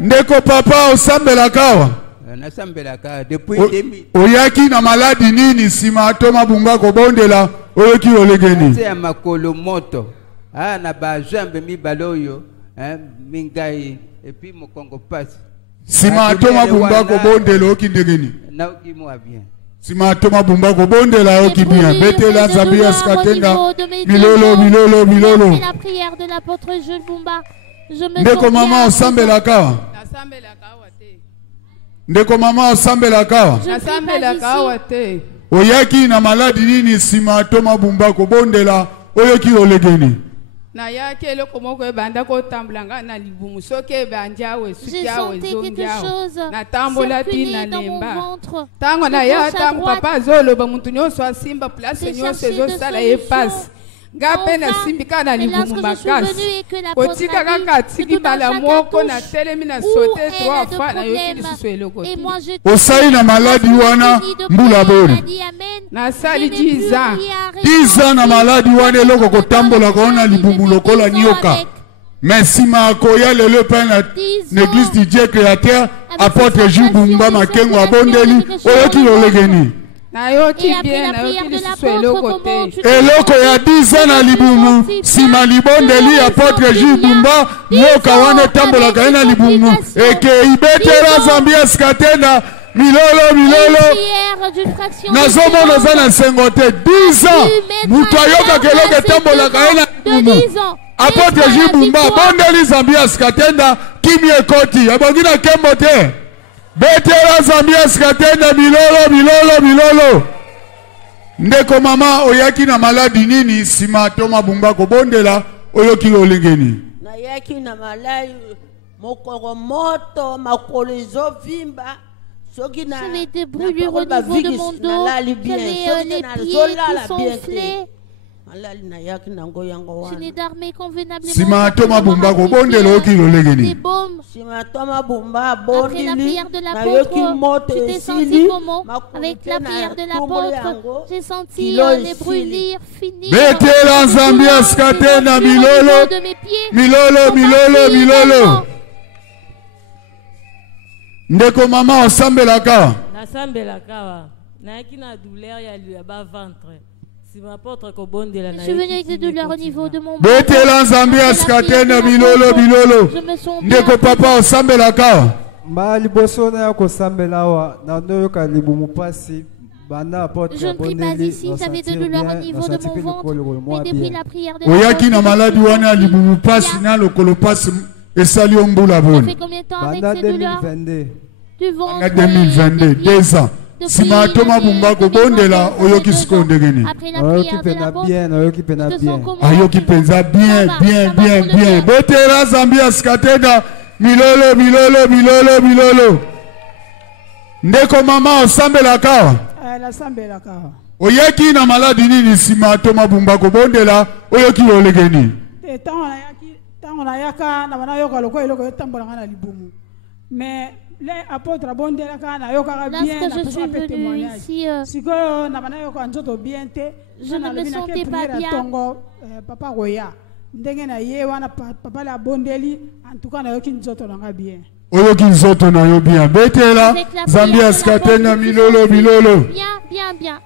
Ndeko papa osambelaka. Nasambelaka depuis 2000. Oyaki na maladi nini sima atoma bumba ko bondela oyoki olegeni. C'est makolo moto. Na ba jambe mi baloyo, mingai et puis mo Congo passe. Sima atoma bumba ko bondela oyoki ndegeni. Na oki mo bien. Sima atoma bumba ko bondela oyoki bien. Betela Zambia skatenda milolo. C'est la prière de l'apôtre Jules Bumba. Ndeko mama osambelaka. Ndeko mama osambelaka. Nasambelaka wate. oyaki na maladi nini sima toma bumba kobondela oyoki olegeni na yaki eloko moko ebanda kotambulanga na libumu soki ebandi awe suki awe ezongi awe natambola ti na lemba ntango na ya ntango papa azoloba mutu nyonso asimba place nyonso ezosala ye pasi nga mpe nasimbi kaka na libumu makasi kotika kaka atiki mbala moko na telemi na sote 3 fois nayoki lisusu eloko te osali na maladi wana mbula bori nasali 10 ans 10 ans na maladi wana eloko kotambola kona libumu lokola nyoka mais nsima akoya lelo mpe na église du Dieu créateur apôtre Jules Bumba Makengo abondeli oyoki olegeni nayoki bien nayoki lisusu eloko te eloko ya 10 ans na libumu nsima libondeli apôtre Jules Bumba nyoka wana etambolaka ye na libumu eke ibetela Zambia skatena milolo nazomona za na nsengo te 10 ans mutu ayokaka eloko etambolaka ye na libumu apôtre Jules Bumba abondeli Zambia skatenda kimi ekoti abongi na kembo te betela Zambia skatenda milolo ndeko mama oyaki na maladi nini sima toma bumba kobondela oyoki olengeni nayaki na maladi mokoro moto makolo ezovimba soki na des brûlures au niveau de mon dos, j'avais les pieds qui s'enflaient. Je n'ai dormi convenablement. Sima toma bumba kobondela oyoki olegeni des baumes. Après la prière de l'apôtre, j'étais senti comment avec la prière de l'apôtre, j'ai senti les brûlures finir. Betela Zambia skatena milolo ndeko mama osambelaka nasambelaka nayaki na douleur ya ba ventre. Je suis venu avec des douleurs au niveau de mon betela Zambia skatena milolo ndeko papa osambelaka mba liboso na ya kosambela wa na noyoka libumu pasi banda apôtre je ne prie pas ici, j'avais des douleurs au niveau de mon ventre, mais depuis la prière de oyaki na maladi wana libumu pasi na lokolo pasi esali ombula boni. Ça fait combien de temps avec ces douleurs? Du ventre. En 2022, 2 ans. Sima toma bumba kobondela oyoki sikondegeni. Oyoki pena bien, oyoki pena bien. Ayoki penza bien. Betela Zambia skatena milolo. Ndeko mama osambelaka. Nasambelaka. Oyaki na maladi nini sima toma bumba kobondela oyoki olegeni. Tango na yaka na bana yoka loko eloko etambola na libumu. Mais les apôtres abondela kana yoka bien na je suis venu ici sikoyo na bana yoka nzoto bien te je ne me sentais pas bien. Tongo papa roya ndenge na ye wana papa la bondeli en tout cas na yoki nzoto na bien. Oyoki nzoto na yo bien. Betela Zambia skatena milolo. Bien.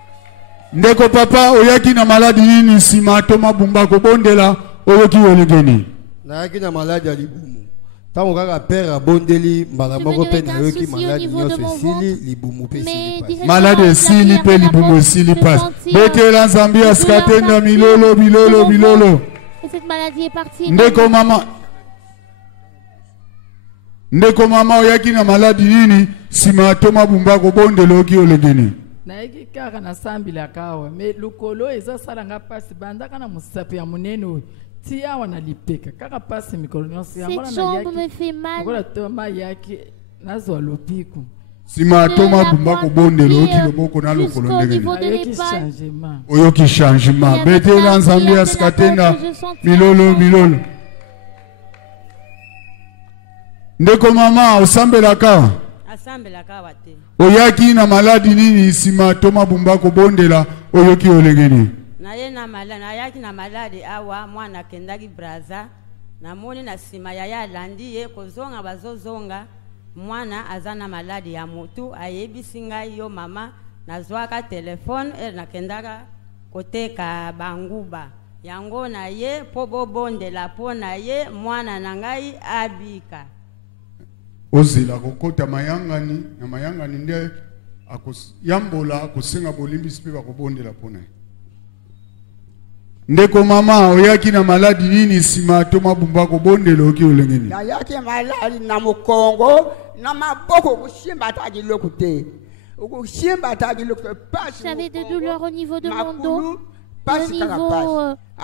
Ndeko papa oyaki na maladi nini sima toma bumba kobondela oyoki olegeni. Nayaki na maladi ya libumu. Tango kaka père abondeli mbala moko pe na yoki maladi nyonso esili libumu pe esili. Maladi esili pe libumu esili passe. Betela Zambia skatena milolo. Et cette maladie est partie. Ndeko mama oyaki na maladi nini sima toma bumba kobondela oyoki olegeni. Nayaki kaka na sambila kawa me lukolo eza salanga pasi bandaka na musapi ya munene oyo tia wana lipeka kaka pasi mikolo nyonso yango na jambe me fait mal. Ngola toma yaki nazo lopiku sima toma bumba kobondela oyoki loboko na lokolo ndenge oyoki changement. Betela Zambia skatena milolo. Ndeko mama osambelaka. Asambelaka wate. Oyaki na maladi nini sima toma bumba kobondela oyoki olegeni. Nayaki na maladi awa mwana kendaki braza namoni na sima ya landi ye kozonga bazozonga mwana azana maladi ya mutu ayebisi ngai yo mama nazwaka telefone nakendaka koteka banguba yango na ye po bobondela po na ye mwana na ngai abika. Ozila kokota mayangani na mayangani nde yambola kusenga bolimbisi pe bakobondela pona. Ndeko mama oyaki na maladi nini sima toma bumba kobondela oki olengeni. Nayaki maladi na mukongo na maboko kushimba taji lokute. J'avais des douleurs au niveau de mon dos, au niveau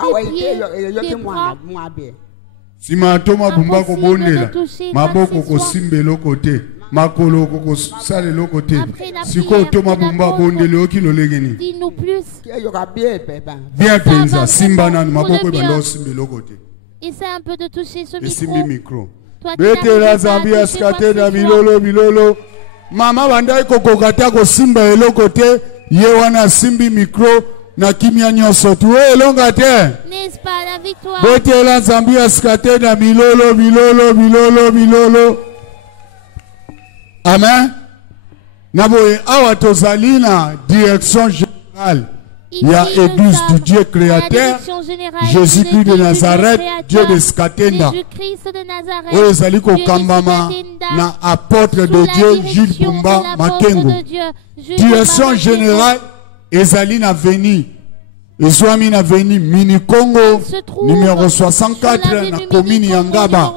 des pieds, des bras. Sima toma bumba ko bondela maboko ko simbelo côté makolo ko sale lo côté siko toma bumba bondele okilo legeni dis-nous plus. Bien penza simba na maboko bando simbelo côté. Essaie un peu de toucher ce micro. Bete la zambia skate na milolo mama bandai ko kokata ko simba elo côté ye wana simbi micro na kimia nyoso tu elonga te. N'est-ce pas la victoire? Bete la zambia skate na milolo. Amen. Naboye awa tozalina direction générale. Il y a Église du Dieu créateur, Jésus-Christ de Nazareth, Dieu de Skatenda. Oyo ezali ko kambama na apôtre de Dieu Gilles Bumba Makengo. Direction générale ezali na veni. Ezwami na veni Mini Congo numéro 64 na commune Yangaba.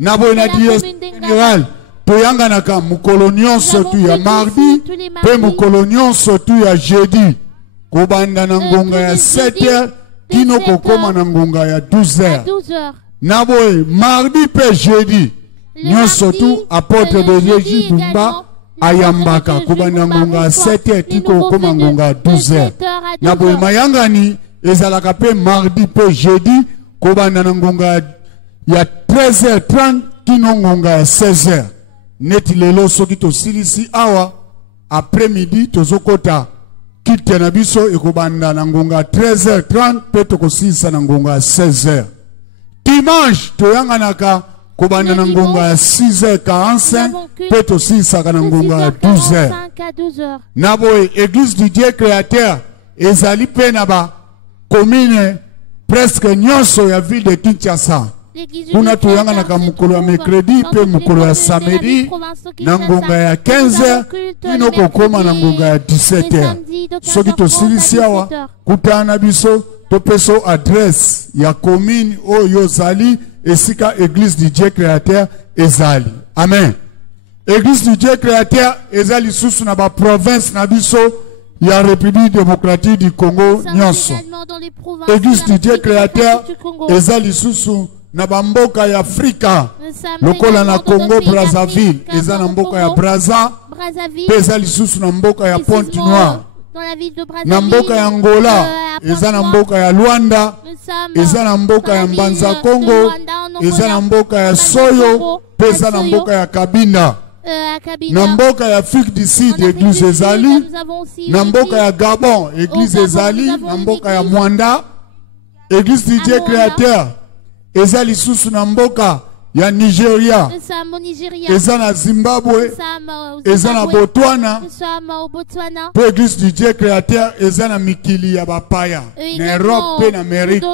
Na boye na direction générale toyanga naka mukolo nyonso tu ya mardi pe mukolo nyonso tu ya jeudi. Kobanda na ngonga ya 7h kino kokoma na ngonga ya 12h. Naboye mardi pe jeudi nyonso tu apôtre de Jésus Bumba ayambaka kobanda ngonga ya 7h kiko kokoma ngonga ya 12h. Naboye mayangani ezalaka pe mardi pe jeudi kobanda na ngonga ya 13h30 kino ngonga ya 16h. Neti lelo soki tosilisi awa après midi tozokota kite na biso ekobanda na ngonga 13h30 pe tokosisa na ngonga 16h. Dimanche toyanganaka kobanda na ngonga 6h45 pe tosisa na ngonga 12h. Naboye Église du Dieu créateur ezali pe na ba commune presque nyonso ya ville de Kinshasa. Kuna toyanganaka mukolo ya mercredi pe mukolo ya samedi na ngonga ya 15h kino kokoma na ngonga ya 17h. Soki tosilisi awa kutana biso topeso adresse ya commune oyo zali esika Église du Dieu créateur ezali. Amen. Église du Dieu créateur ezali susu na ba province na biso ya République démocratique du Congo nyonso. Église du Dieu créateur ezali susu na bamboka ya Afrika lokola na Congo Brazzaville eza na mboka ya Brazza peza lisusu na mboka ya Pointe-Noire na mboka ya Angola eza na mboka ya Luanda eza na mboka ya Mbanza Congo eza na mboka ya Soyo peza na mboka ya Kabinda na mboka ya Afrique du Sud Église ezali na mboka ya Gabon Église ezali na mboka ya Mwanda Église du Dieu créateur eza lisusu na mboka ya Nigeria eza na Zimbabwe eza na Botswana pe Église du Dieu créateur eza na mikili ya bapaya na Europe pe na Amérique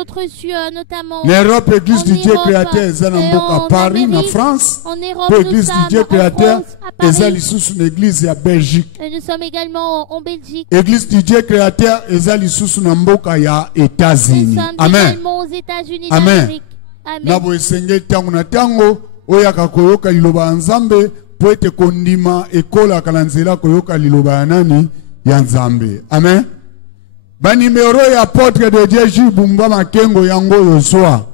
na Europe Église du Dieu créateur eza na mboka Paris na France pe Église du Dieu créateur eza lisusu na Église ya Belgique. Nous sommes également en Belgique. Église du Dieu créateur eza lisusu na mboka ya États-Unis. Amen. Amen. Nabo esenge tango na tango oyaka koyoka liloba nzambe po ete kondima ekola kalanzela koyoka liloba ya nani ya nzambe. Amen. Ba numero ya apôtre de Dieu Gilles Bumba Makengo yango yozwa.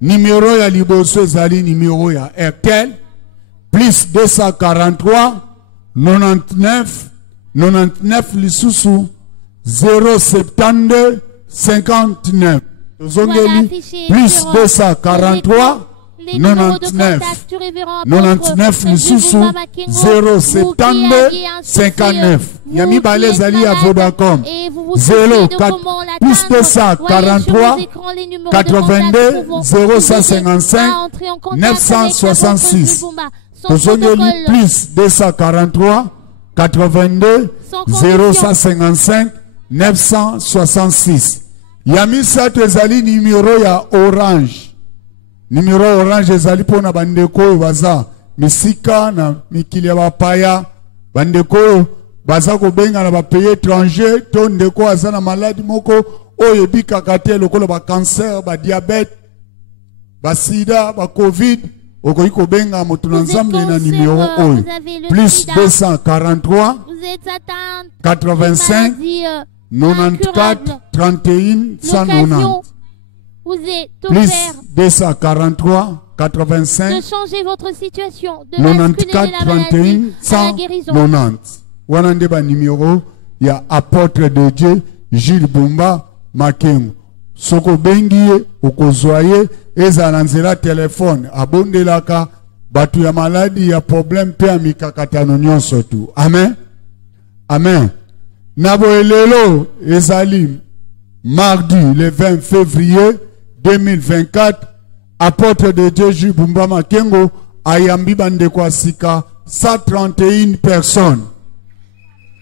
Numero ya liboso ezali numero ya Airtel plus 243 99 99 lisusu 072 59. Zongeli plus 243 99 99 lisusu 072 59. Yami bale zali ya Vodacom 04 plus 243 82 055 966. Zongeli plus 243 82 055 966. Yami sato ezali numero ya Orange. Numero Orange ezali pona bandeko baza misika na mikili ya bapaya. Bandeko baza kobenga na bapaye étranger to ndeko aza na maladi moko oyo bikaka te lokolo ba cancer, ba diabète, ba sida, ba covid Okoiko benga mutunanzambe na numéro oyo. Plus 243 85 94 31 190. Vous êtes plus 243 85 de changer votre situation, de 94 31 190. Wana nde ba numéro ya apôtre de Dieu Jules Bumba Makengo. Soko bengi okozwaye ezala nzela telefone abondelaka batu ya maladi ya problème pe ya mikakatano nyonso tu. Amen. Amen. Nabo elelo ezali mardi le 20 février 2024, apôtre de Dieu Jules Bumba Makengo ayambi bande kwa sika 131 personnes.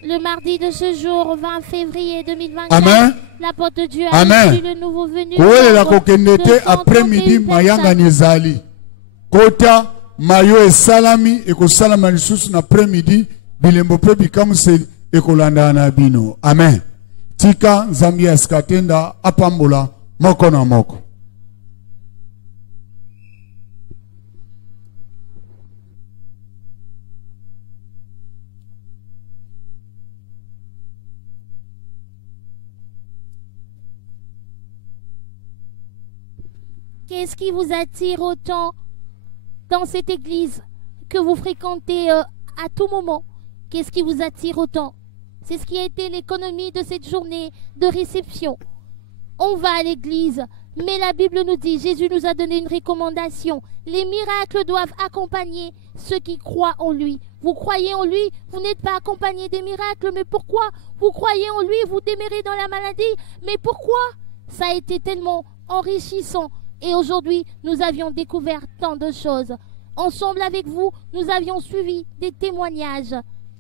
Le mardi de ce jour, 20 février 2024, Amen. l'apôtre de Dieu a reçu le nouveau venu. La kokendete après-midi mayanga nizali. Kota mayo e salami e ko salama lisusu na après-midi bilembo pe bikamuse e kolanda na bino. Amen. Tika nzambi askatenda apambola moko na moko. Qu'est-ce qui vous attire autant dans cette église que vous fréquentez à tout moment? Qu'est-ce qui vous attire autant? C'est ce qui a été l'économie de cette journée de réception. On va à l'église, mais la Bible nous dit, Jésus nous a donné une recommandation. Les miracles doivent accompagner ceux qui croient en lui. Vous croyez en lui, vous n'êtes pas accompagné des miracles, mais pourquoi? Vous croyez en lui, vous demeurez dans la maladie, mais pourquoi? Ça a été tellement enrichissant. Et aujourd'hui, nous avions découvert tant de choses. Ensemble avec vous, nous avions suivi des témoignages.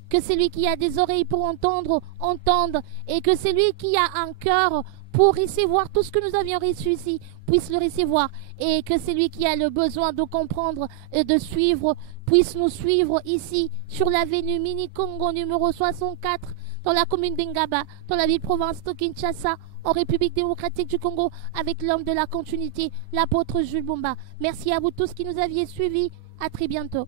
Que celui qui a des oreilles pour entendre, entende. Et que celui qui a un cœur pour recevoir tout ce que nous avions reçu ici, puisse le recevoir. Et que celui qui a le besoin de comprendre et de suivre, puisse nous suivre ici, sur l'avenue Mini-Congo numéro 64, dans la commune d'Engaba, dans la ville-province de Kinshasa, en République démocratique du Congo, avec l'homme de la continuité, l'apôtre Jules Bumba. Merci à vous tous qui nous aviez suivis. À très bientôt.